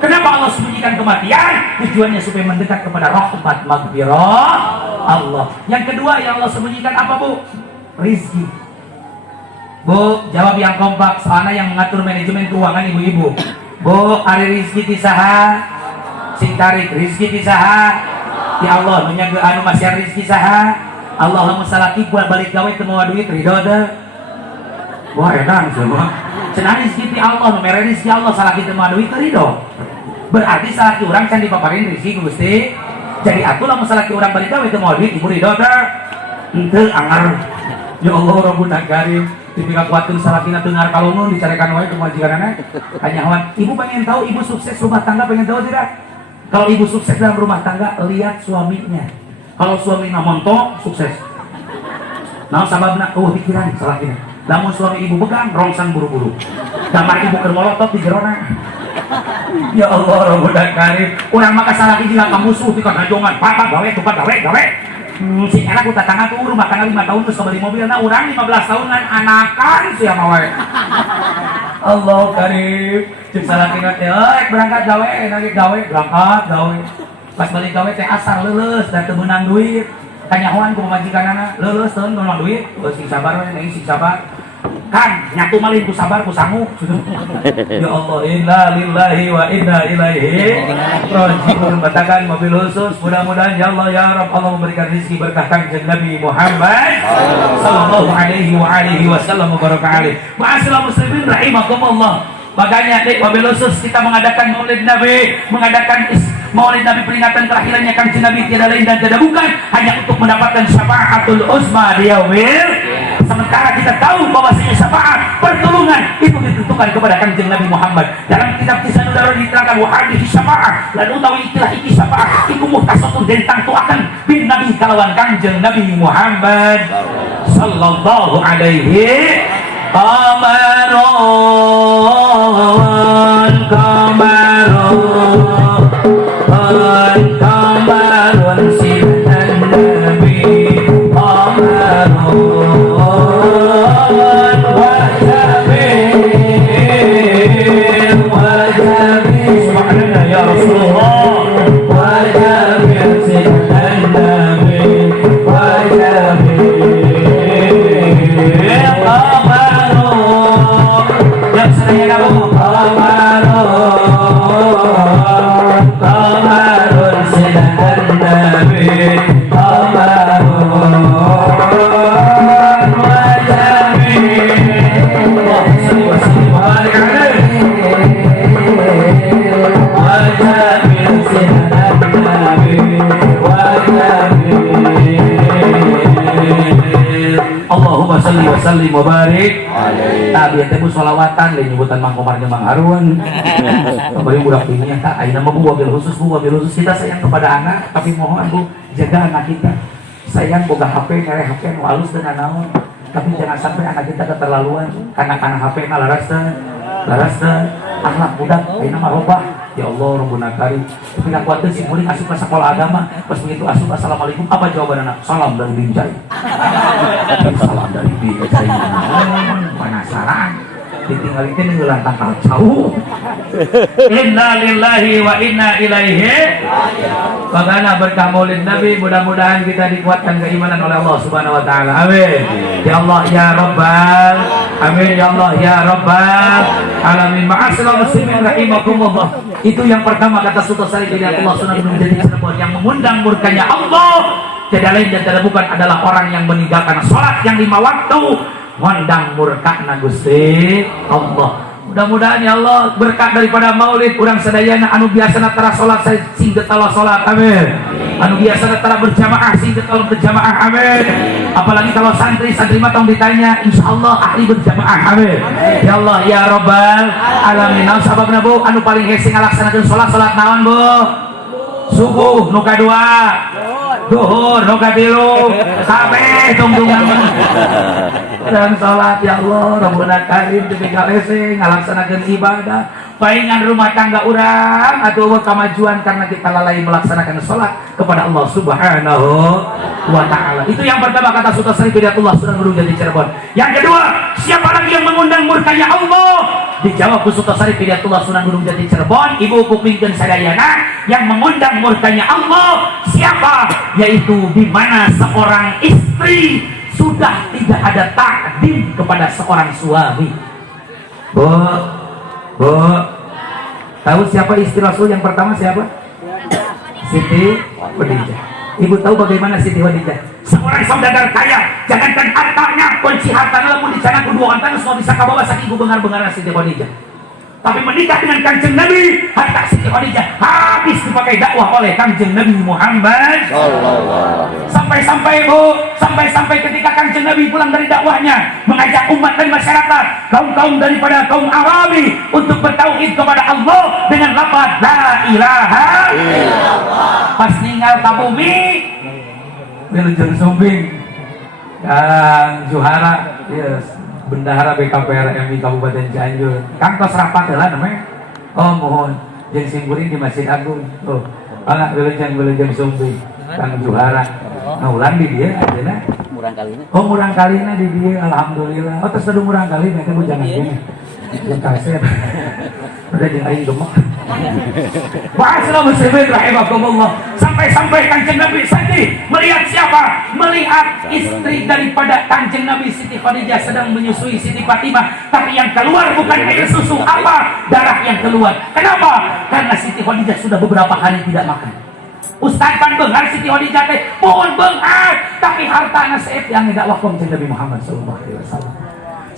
kenapa Allah sembunyikan kematian tujuannya supaya mendekat kepada rahmat maghfirah Allah yang kedua yang Allah sembunyikan apa Bu rizki Bu, jawab yang kompak, soalnya yang mengatur manajemen keuangan ibu-ibu. Bu, ari rizki ti saha? Sing tarik rizki ti saha? Ya Allah, menyaga anu masih rizki saha? Allahumma salati buat balik gawe teu moal duit ridho teh. Wah, edan semua. Cenah rizki ti Allah, nu mere rizki Allah salaki teu moal duit ridho. Berarti salaki urang can dipaparin rizki Gusti. Jadi atuh lamun salaki urang balik gawe teu moal duit ibu ridho teh. Henteu angar. Ya Allah Rabbuna Karim. Tipikal kuatin salakina dengar kalungun dicarikan wae ke majikanana kanyawan ibu pengen tahu ibu sukses rumah tangga pengen tahu tidak kalau ibu sukses dalam rumah tangga lihat suaminya kalau suaminya montok sukses nah sababna pikiran salakina lamun suami ibu pegang rongsang buru-buru gambar ibu keur molotot di jerona ya Allah Rabbuna Karim urang mah kasalaki jiga ka musuh ti kanajongan papa gawe tupat gawe si enak ku tatangga tuh rumah tangga 5 tahun terus kembali mobil nah urang 15 tahunan anakan sia mah wae Allah Karim cek salakina teh berangkat gawe lagi gawe berangkat gawe pas balik gawe teh asar leuleus da teu meunang duit kanyahoan ku pamajikanana leuleus teu meunang duit sing sabar we ning sing sabar kan nyatu malin ku sabar ku sangu ya Allah inna lillahi wa inna ilaihi raji'un batakan mobil khusus mudah-mudahan ya Allah ya Rabb Allah memberikan rezeki berkah kanjeng Nabi Muhammad sallallahu alaihi wa alihi wasallam baraka alaihi ma'asyiral muslimin rahimakumullah makanya dek mobil khusus kita mengadakan Maulid Nabi Maulid Nabi peringatan kelahirannya kanjeng Nabi tiada lain dan tiada bukan hanya untuk mendapatkan syafaatul uzma di yaumil sementara kita tahu bahwasanya syafaat pertolongan itu ditentukan kepada kanjeng Nabi Muhammad dalam kitab Kisah Nudara diterangkan wa hadhihi syafaat lan utawi ikilah iki syafaat iku muhtasatun den tangtuaken bin Nabi kalawan kanjeng Nabi Muhammad sallallahu alaihi qamarun sinan Nabi Allahumma salli wa sallim wa barik tadi temu sholawatan lain nyebutan Mang Komar jeung Mang Harun kembali budak dunia tak ayeuna mah wabil khusus kita sayang kepada anak tapi mohon Bu jaga anak kita sayang boga HP ngare HP nu alus dengan naon tapi jangan sampai anak kita keterlaluan karena HP na laras teh akhlak budak ayeuna mah robah ya Allah Rabbuna Karim tapi nak kuatin si murid asup ke sekolah agama pas begitu asup assalamualaikum apa jawaban anak salam dari Binjai salam dari Binjai penasaran ditinggal itu ngelang tangkal jauh. Inna lillahi wa inna ilaihi. Bagaimana berkah maulid Nabi, mudah-mudahan kita dikuatkan keimanan oleh Allah Subhanahu wa taala. Amin. Ya Allah ya Rabbal. Amin ya Allah ya Rabbal alamin. Ma'asyiral muslimin rahimakumullah. Itu yang pertama kata Sultan Syarif Hidayatullah Sunan Gunung Jati Cirebon, yang mengundang murkanya Allah tidak lain dan tidak bukan adalah orang yang meninggalkan sholat yang 5 waktu, ngundang murkana Gusti Allah. Mudah-mudahan ya Allah berkat daripada maulid urang sadayana anu biasana tara salat sing getala salat, amin. Anu biasana tara berjamaah sing getala berjamaah, amin. Apalagi kalau santri mah tong ditanya, insyaallah ahli berjamaah, amin. Ya Allah ya Rabbal alamin. Naon sababna Bu anu paling hese ngalaksanakeun salat naon Bu? Subuh nu kadua, duhur nu katilu, kabeh tungtungan dan salat ya Allah Rabbuna Karim teu kalese ngalaksanakeun ibadah paingan rumah tangga urang atuh kamajuan karena kita lalai melaksanakan salat kepada Allah Subhanahu wa taala. Itu yang pertama kata Sultan Syarif Hidayatullah Sunan Gunung Jati Cirebon. Yang kedua, siapa lagi yang mengundang murkanya Allah? Dijawab Sultan Syarif Hidayatullah Sunan Gunung Jati Cirebon, Ibu Kupingkeun sadayana, yang mengundang murkanya Allah siapa? Yaitu di mana seorang istri sudah tidak ada takdim kepada seorang suami. Bu, tahu siapa istri Rasul yang pertama siapa? Siti Khadijah. Ibu tahu bagaimana Siti Khadijah? Seorang saudagar kaya, jangankan hartanya, kunci hartanya lamun dicana kedua antara semua bisa kabawa saking bengar-bengaran Siti Khadijah. Tapi menikah dengan Kanjeng Nabi, harta Siti Khadijah habis dipakai dakwah oleh Kanjeng Nabi Muhammad. Sampai-sampai Bu, sampai ketika Kanjeng Nabi pulang dari dakwahnya, mengajak umat dan masyarakat, kaum-kaum daripada kaum Arabi untuk bertauhid kepada Allah dengan lafaz la ilaha illallah. Pas ninggal ka bumi, wilujeng sumbing Kang Juhara, yes. Bendahara BKPR MI Kabupaten Cianjur. Kang tos rapat lah namanya. Oh mohon, jeung simkuring di Masjid Agung. Oh, anak wilujeng sumbing Kang Juhara. Naulan di dia ajeuna. Murang kalina. Oh murang kalina di dia, alhamdulillah. Oh terus adu murang kalina teh jangan gini. Yang kaset. Udah di aing gemek. Wa'assalam muslimin rahimakumullah. Sampai Kanjeng Nabi sedih melihat siapa? Melihat istri daripada Kanjeng Nabi Siti Khadijah sedang menyusui Siti Fatimah, tapi yang keluar bukan air susu, apa? Darah yang keluar. Kenapa? Karena Siti Khadijah sudah beberapa hari tidak makan. Ustaz pan beunghar Siti Khadijah teh pun beunghar, tapi hartana seet yang dakwah Kanjeng Nabi Muhammad sallallahu alaihi wasallam.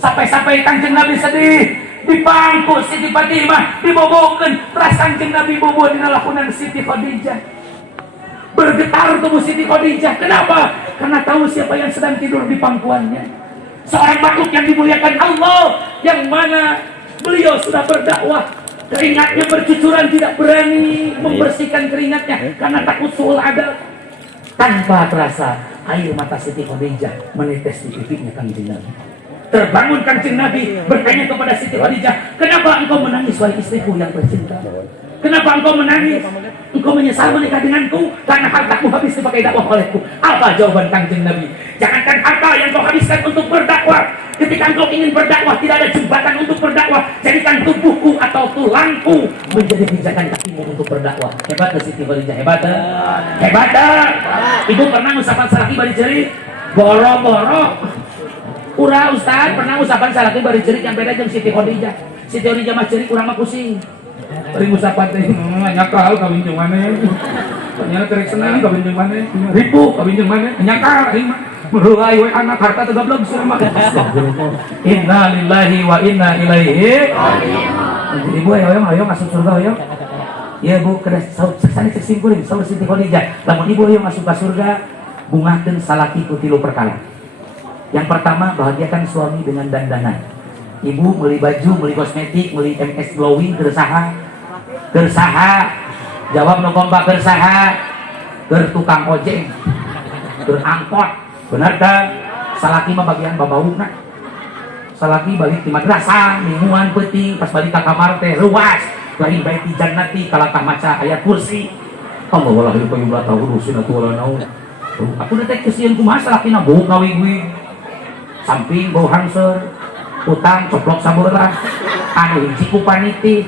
Sampai Kanjeng Nabi sedih. Dipangku Siti Fatimah, dibobokeun, terus Kanjeng Nabi bobo dina lakunan Siti Khadijah. Bergetar tubuh Siti Khadijah. Kenapa? Karena tahu siapa yang sedang tidur di pangkuannya. Seorang makhluk yang dimuliakan Allah, yang mana beliau sudah berdakwah, keringatnya bercucuran, tidak berani membersihkan keringatnya karena takut suul adab. Tanpa terasa air mata Siti Khadijah menetes di pipinya Kanjeng Nabi. Terbangun Kanjeng Nabi bertanya kepada Siti Khadijah, kenapa engkau menangis wahai istriku yang tercinta? Kenapa engkau menangis? Engkau menyesal menikah denganku karena hartaku habis dipakai dakwah olehku. Apa jawaban Kanjeng Nabi? Jangankan harta yang kau habiskan untuk berdakwah, ketika engkau ingin berdakwah tidak ada jembatan untuk berdakwah, jadikan tubuhku atau tulangku menjadi pijakan kakimu untuk berdakwah. Hebat Siti Khadijah, hebat. Ibu pernah usapan salaki bari jeri? Boro-boro. Urang Ustaz pernah usapan salaki bari jerik yang beda jeung Siti Khadijah. Siti Khadijah mah jerik urang mah pusing. Bari usapan teh nyakal kawin jeung maneh. Ternyata terek senang kawin jeung maneh. Ribu kawin jeung maneh. Nyakal aing mah. Meulai we anak harta teu goblok sulma. Inna lillahi wa inna ilaihi raji'un. Ibu ayo masuk surga ayo. Ya Bu, kada saksana cek simkuring saur Siti Khadijah. Lamun ibu ayo masuk ka surga, bungakeun salaki ku 3 perkara. Yang pertama, bahagiakan suami dengan dandanan. Ibu beli baju, beli kosmetik, beli MS glowing, gersaha. Jawab no kompak gersaha. Tukang ojek, angkot. Benar kan? Salaki mah bagian babauna. Salaki balik di madrasah, mingguan penting, pas balik ke kamar teh luas. Lain baik di jannati kalakah maca ayat kursi. Allah walah hidup yulah tahu rusin atuh wala naun. Aku detek kesian kumaha salaki na bau kawing-wing. Samping bau hangser, utang coplok sabeurah anu hiji ku paniti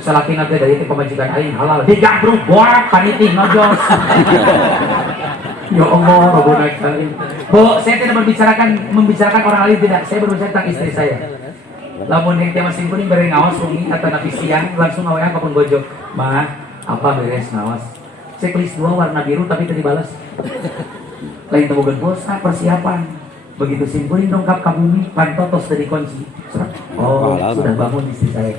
salaki nabi dari itu pemajikan aing halal digabruk borak paniti nojos. Ya Allah, Rabbuna karim. Bu, saya tidak membicarakan orang lain tidak. Saya berbicara tentang istri saya. Lamun yang tema simpuling beri ngawas umi atau nabi siang langsung awalnya apapun bojo. Ma, apa beres ngawas? Checklist 2 warna biru tapi tidak dibalas. Lain temukan bosa persiapan. Begitu simpuling dongkap ke bumi, pantotos dari kunci. Oh, sudah bangun istri saya.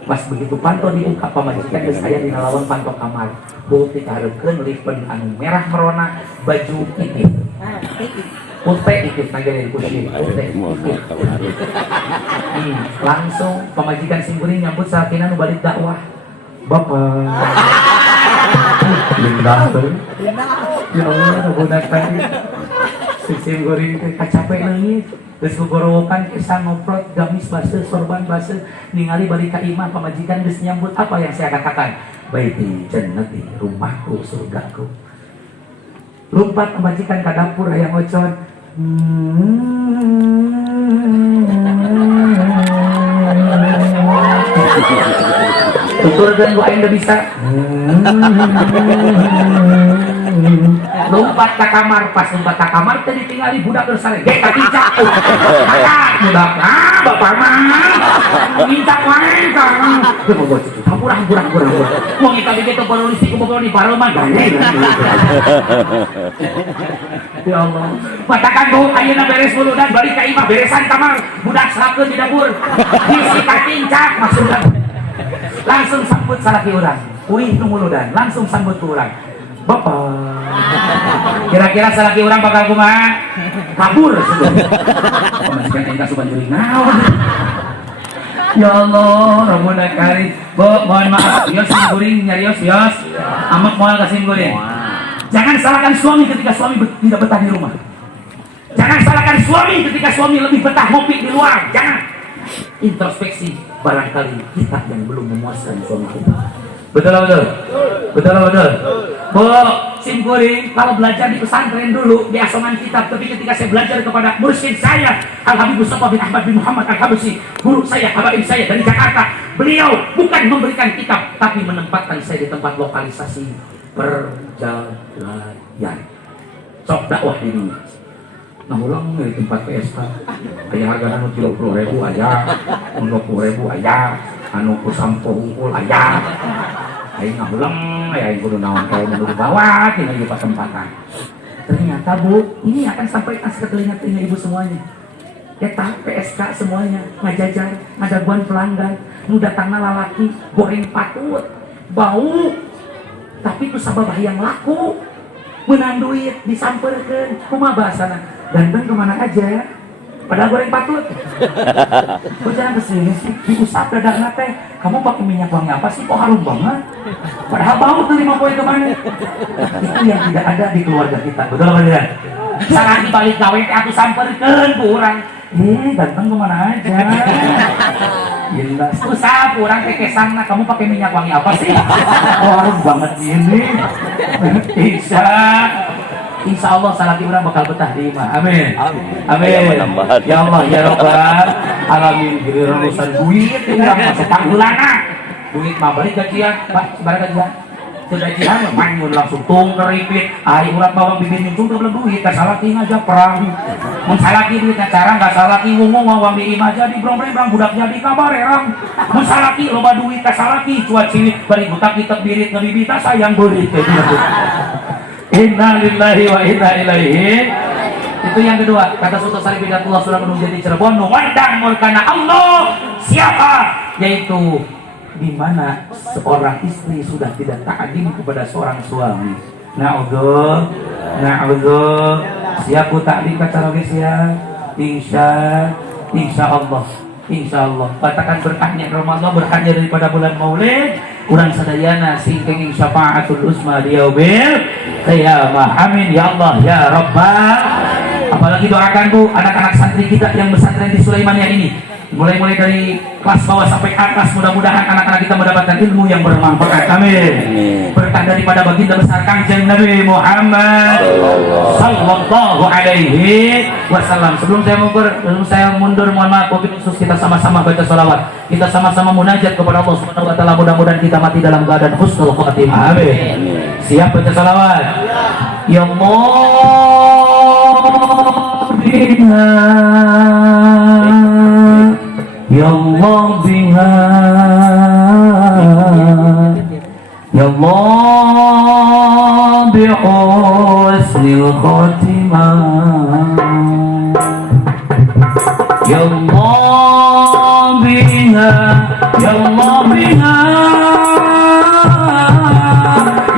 Pas begitu panto diungkap pamajikan geus aya dina lawang panto kamar. Bukti kahareukeun lipen anu merah merona baju putih. Putih ikut nagere kursi. Langsung pamajikan simkuring nyambut sakina nu balik dakwah. Bapak. Lindah tuh. Ya Allah, budak tadi. Simkuring teh kacape leungit. Geus gogorowokan kesan ngoprot gamis base sorban base ningali balik ka imah pamajikan geus nyambut apa yang saya katakan baiti jannati rumahku surgaku lompat pamajikan ka dapur aya ngocon tuturkeun ku aing bisa lompat ke kamar, pas lompat ke kamar tadi tinggali budak bersare ge kakincak budak bapak mah minta wae kang hampurah wong eta di kitu perlu listrik ku di paroma gane ya Allah katakan bu ayeuna beres muludan balik ka imah beresan kamar budak sakeun di dapur bisi kakincak maksudna langsung sambut salaki urang uih nu muludan langsung sambut ku urang Bapak kira-kira salaki orang bakal kumaha kabur pemajikan engka suban jurig naon ya Allah Rabbuna karim. Bu mohon maaf yos simkuring nyarios yos amak moal ka simkuring jangan salahkan suami ketika suami tidak betah di rumah, jangan salahkan suami ketika suami lebih betah ngopi di luar, jangan introspeksi barangkali kita yang belum memuaskan suami kita. Betul. Bu, simkuring kalau belajar di pesantren dulu di asoman kitab, tapi ketika saya belajar kepada mursyid saya Al-Habib Mustafa bin Ahmad bin Muhammad Al-Habsyi, guru saya, habaib saya dari Jakarta, beliau bukan memberikan kitab tapi menempatkan saya di tempat lokalisasi perjalanan. Sok dakwah ini. Nah ulang dari tempat PSK kayak harga anu 30.000 aya, 20.000 aya, anu ku sampo unggul aya. Aing ngahulang, aing kudu naon kae menurut bawa tina ieu pasempatan. Ternyata Bu, ini akan sampaikan ke telinga-telinga ibu semuanya. Eta PSK semuanya ngajajar, ngadaguan pelanggan, nu datangna lalaki goreng patut, bau. Tapi itu sababah yang laku. Menang duit disamperkeun, kumaha bahasana? Ganteng kemana aja? Padahal goreng patut. Kok jangan kesini sih, diusap dadakna teh. Kamu pakai minyak wangi apa sih? Kok harum banget? Padahal bau tuh 5 poin kemana? Itu yang tidak ada di keluarga kita. Betul apa tidak? Salah dibalik gawe teh atuh samperkeun ku urang. Ganteng kemana aja? Jelas. Usap urang teh kesangna, kamu pakai minyak wangi apa sih? Kok harum banget ini? Insya Allah salaki orang bakal betah di imah. Amin. Amin. Ya Allah ya Rabbal alamin. Jadi urusan duit urang masuk panggulana. Duit mah balik gajian, Pak, sebarang gajian. Sudah gajian main langsung tung keripit. Ari urang bawang bibir nyuncung teu belum duit, ka salaki ngajak perang. Mun salaki duit cara enggak salaki ngomong wawang di imah jadi brong-brong budak jadi kabar erang. Mun salaki loba duit ka salaki cuat cilik bari butak kitek birit ngabibita sayang beurit teh. Inna lillahi wa inna ilaihi. Itu yang kedua, kata Sultan Syarif Hidayatullah sudah menjadi Cirebon, nuwandang mulkana Allah siapa? Yaitu di mana seorang istri sudah tidak ta'adim kepada seorang suami. Na'udzuh. Siap ta'adim kata Nabi siap. Insya Allah. Katakan berkahnya Ramadan, berkahnya daripada bulan Maulid. Kurang sadayana singking syafaatul usma di yaumil qiyamah. Amin ya Allah ya Rabbal. Apalagi doakan Bu anak-anak santri kita yang bersantren di Sulaimaniyah ini. mulai dari kelas bawah sampai atas, mudah-mudahan anak-anak kita mendapatkan ilmu yang bermanfaat. Amin. Berkah daripada baginda besar Kanjeng Nabi Muhammad sallallahu alaihi wasallam. Sebelum saya mundur, mohon maaf wabil khusus, kita sama-sama baca sholawat, kita sama-sama munajat kepada Allah Subhanahu wa taala, mudah-mudahan kita mati dalam keadaan husnul khatimah. Amin. Siap baca sholawat? Ya Allah biha, Ya Allah biha, Ya Allah bi husnil khatimah, Ya Allah biha, Ya Allah biha,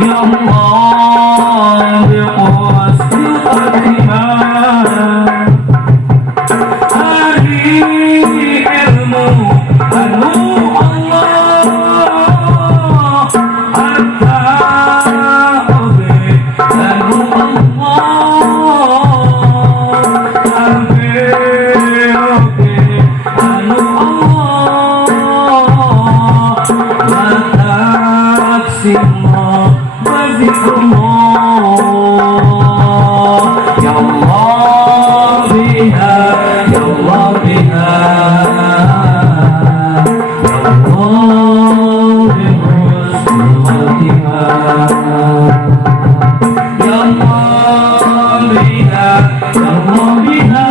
Ya Allah bi husnil khatimah. Hari ilmu anu Allah, harta oge anu Allah, harbe oge anu Allah, matak simo wazikrullah. Ya Allah biha, Ya Allah biha, Ya Allah bi husnil khatimah, Ya Allah biha, Ya Allah biha,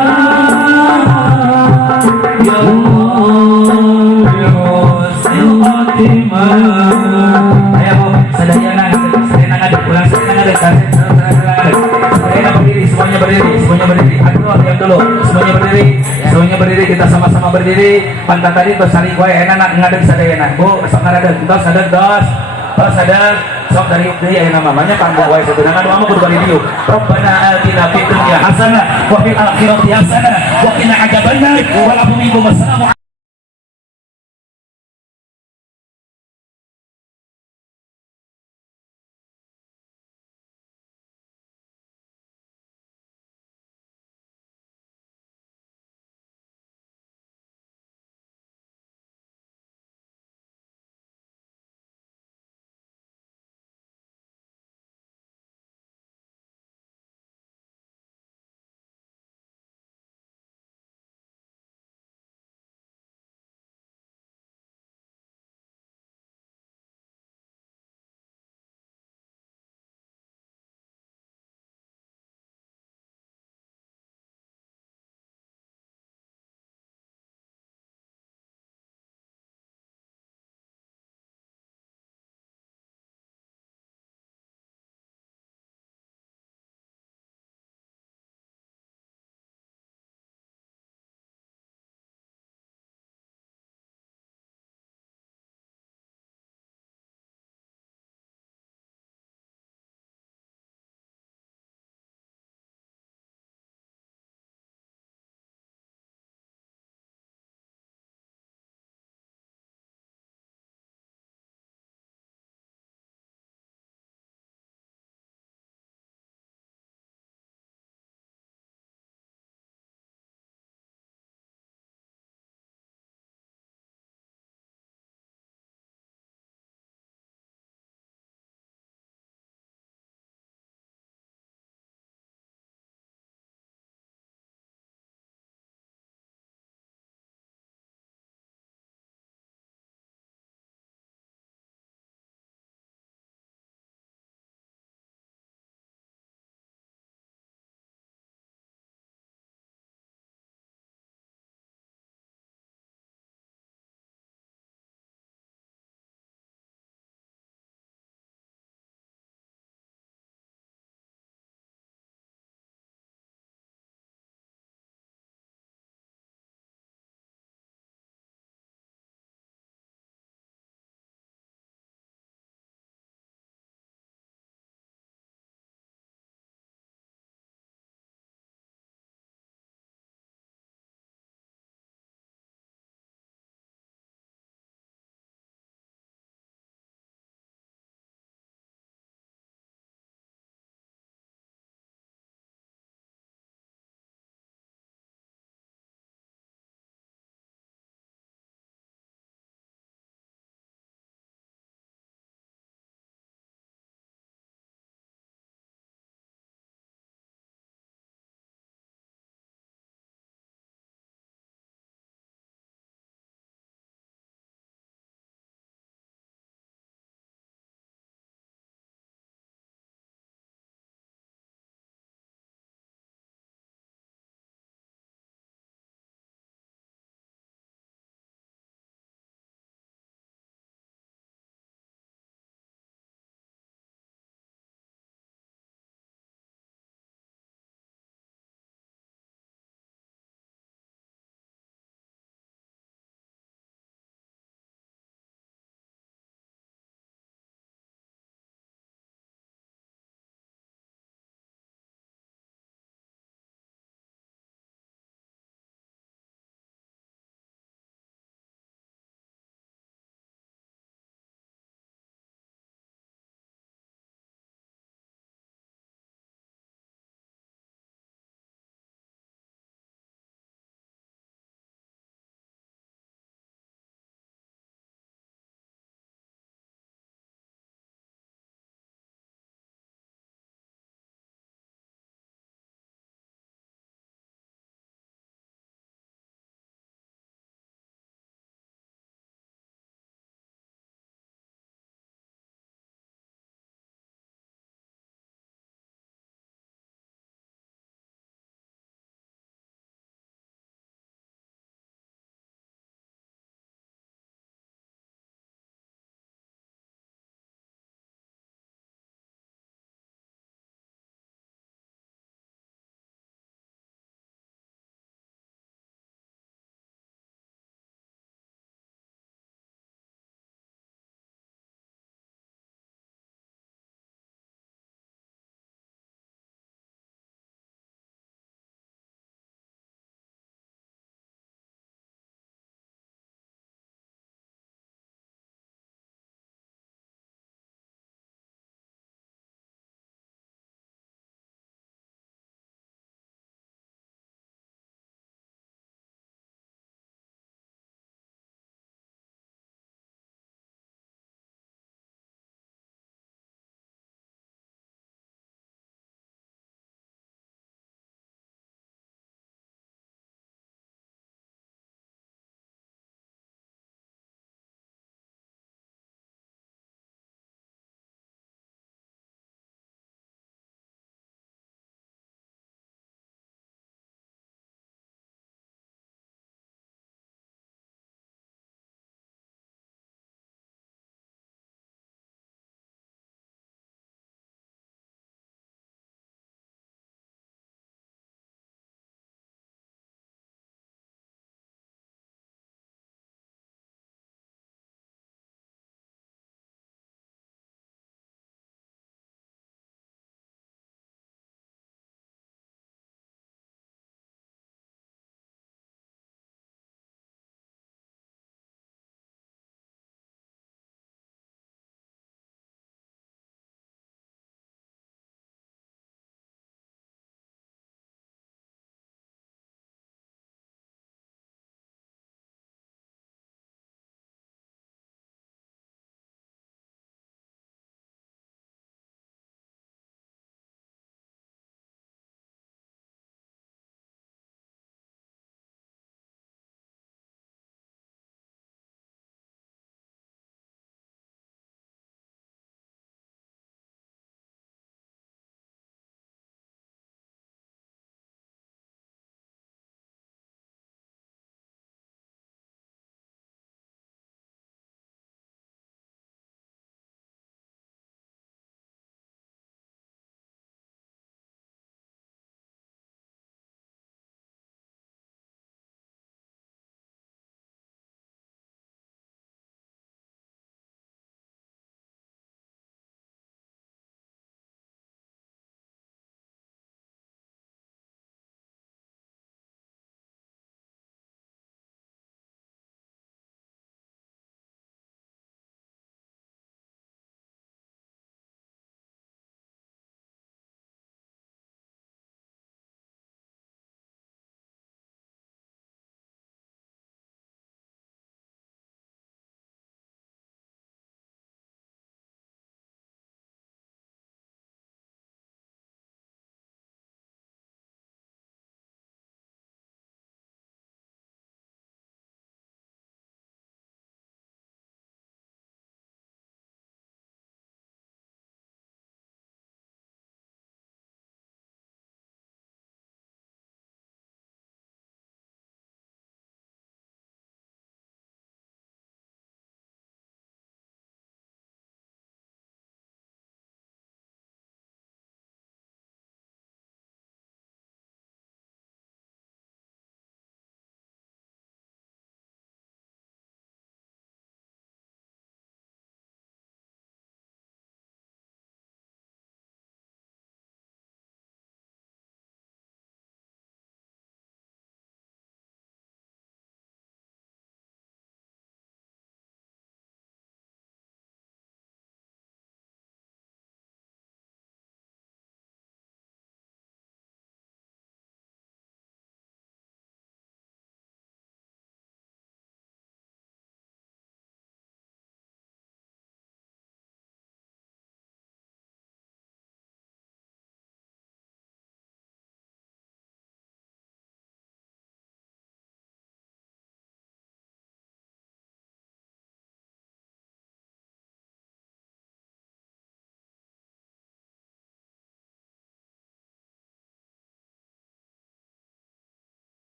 Ya Allah bi husnil khatimah. Ayo sadayana pulang, sadayana berdiri, semuanya berdiri. Aduh, diam dulu. Semuanya berdiri, kita sama-sama berdiri. Pantat tadi terus sari gue enak ngadeg sadayana. Bu, sok ngadeg, dos sadeg. Sok dari deui aya namanya panggo wae sebenarnya doa mah kudu bari dieu. Rabbana atina fid dunya hasanah wa fil akhirati hasanah wa qina adzabannar. Wa lakum minkum assalam.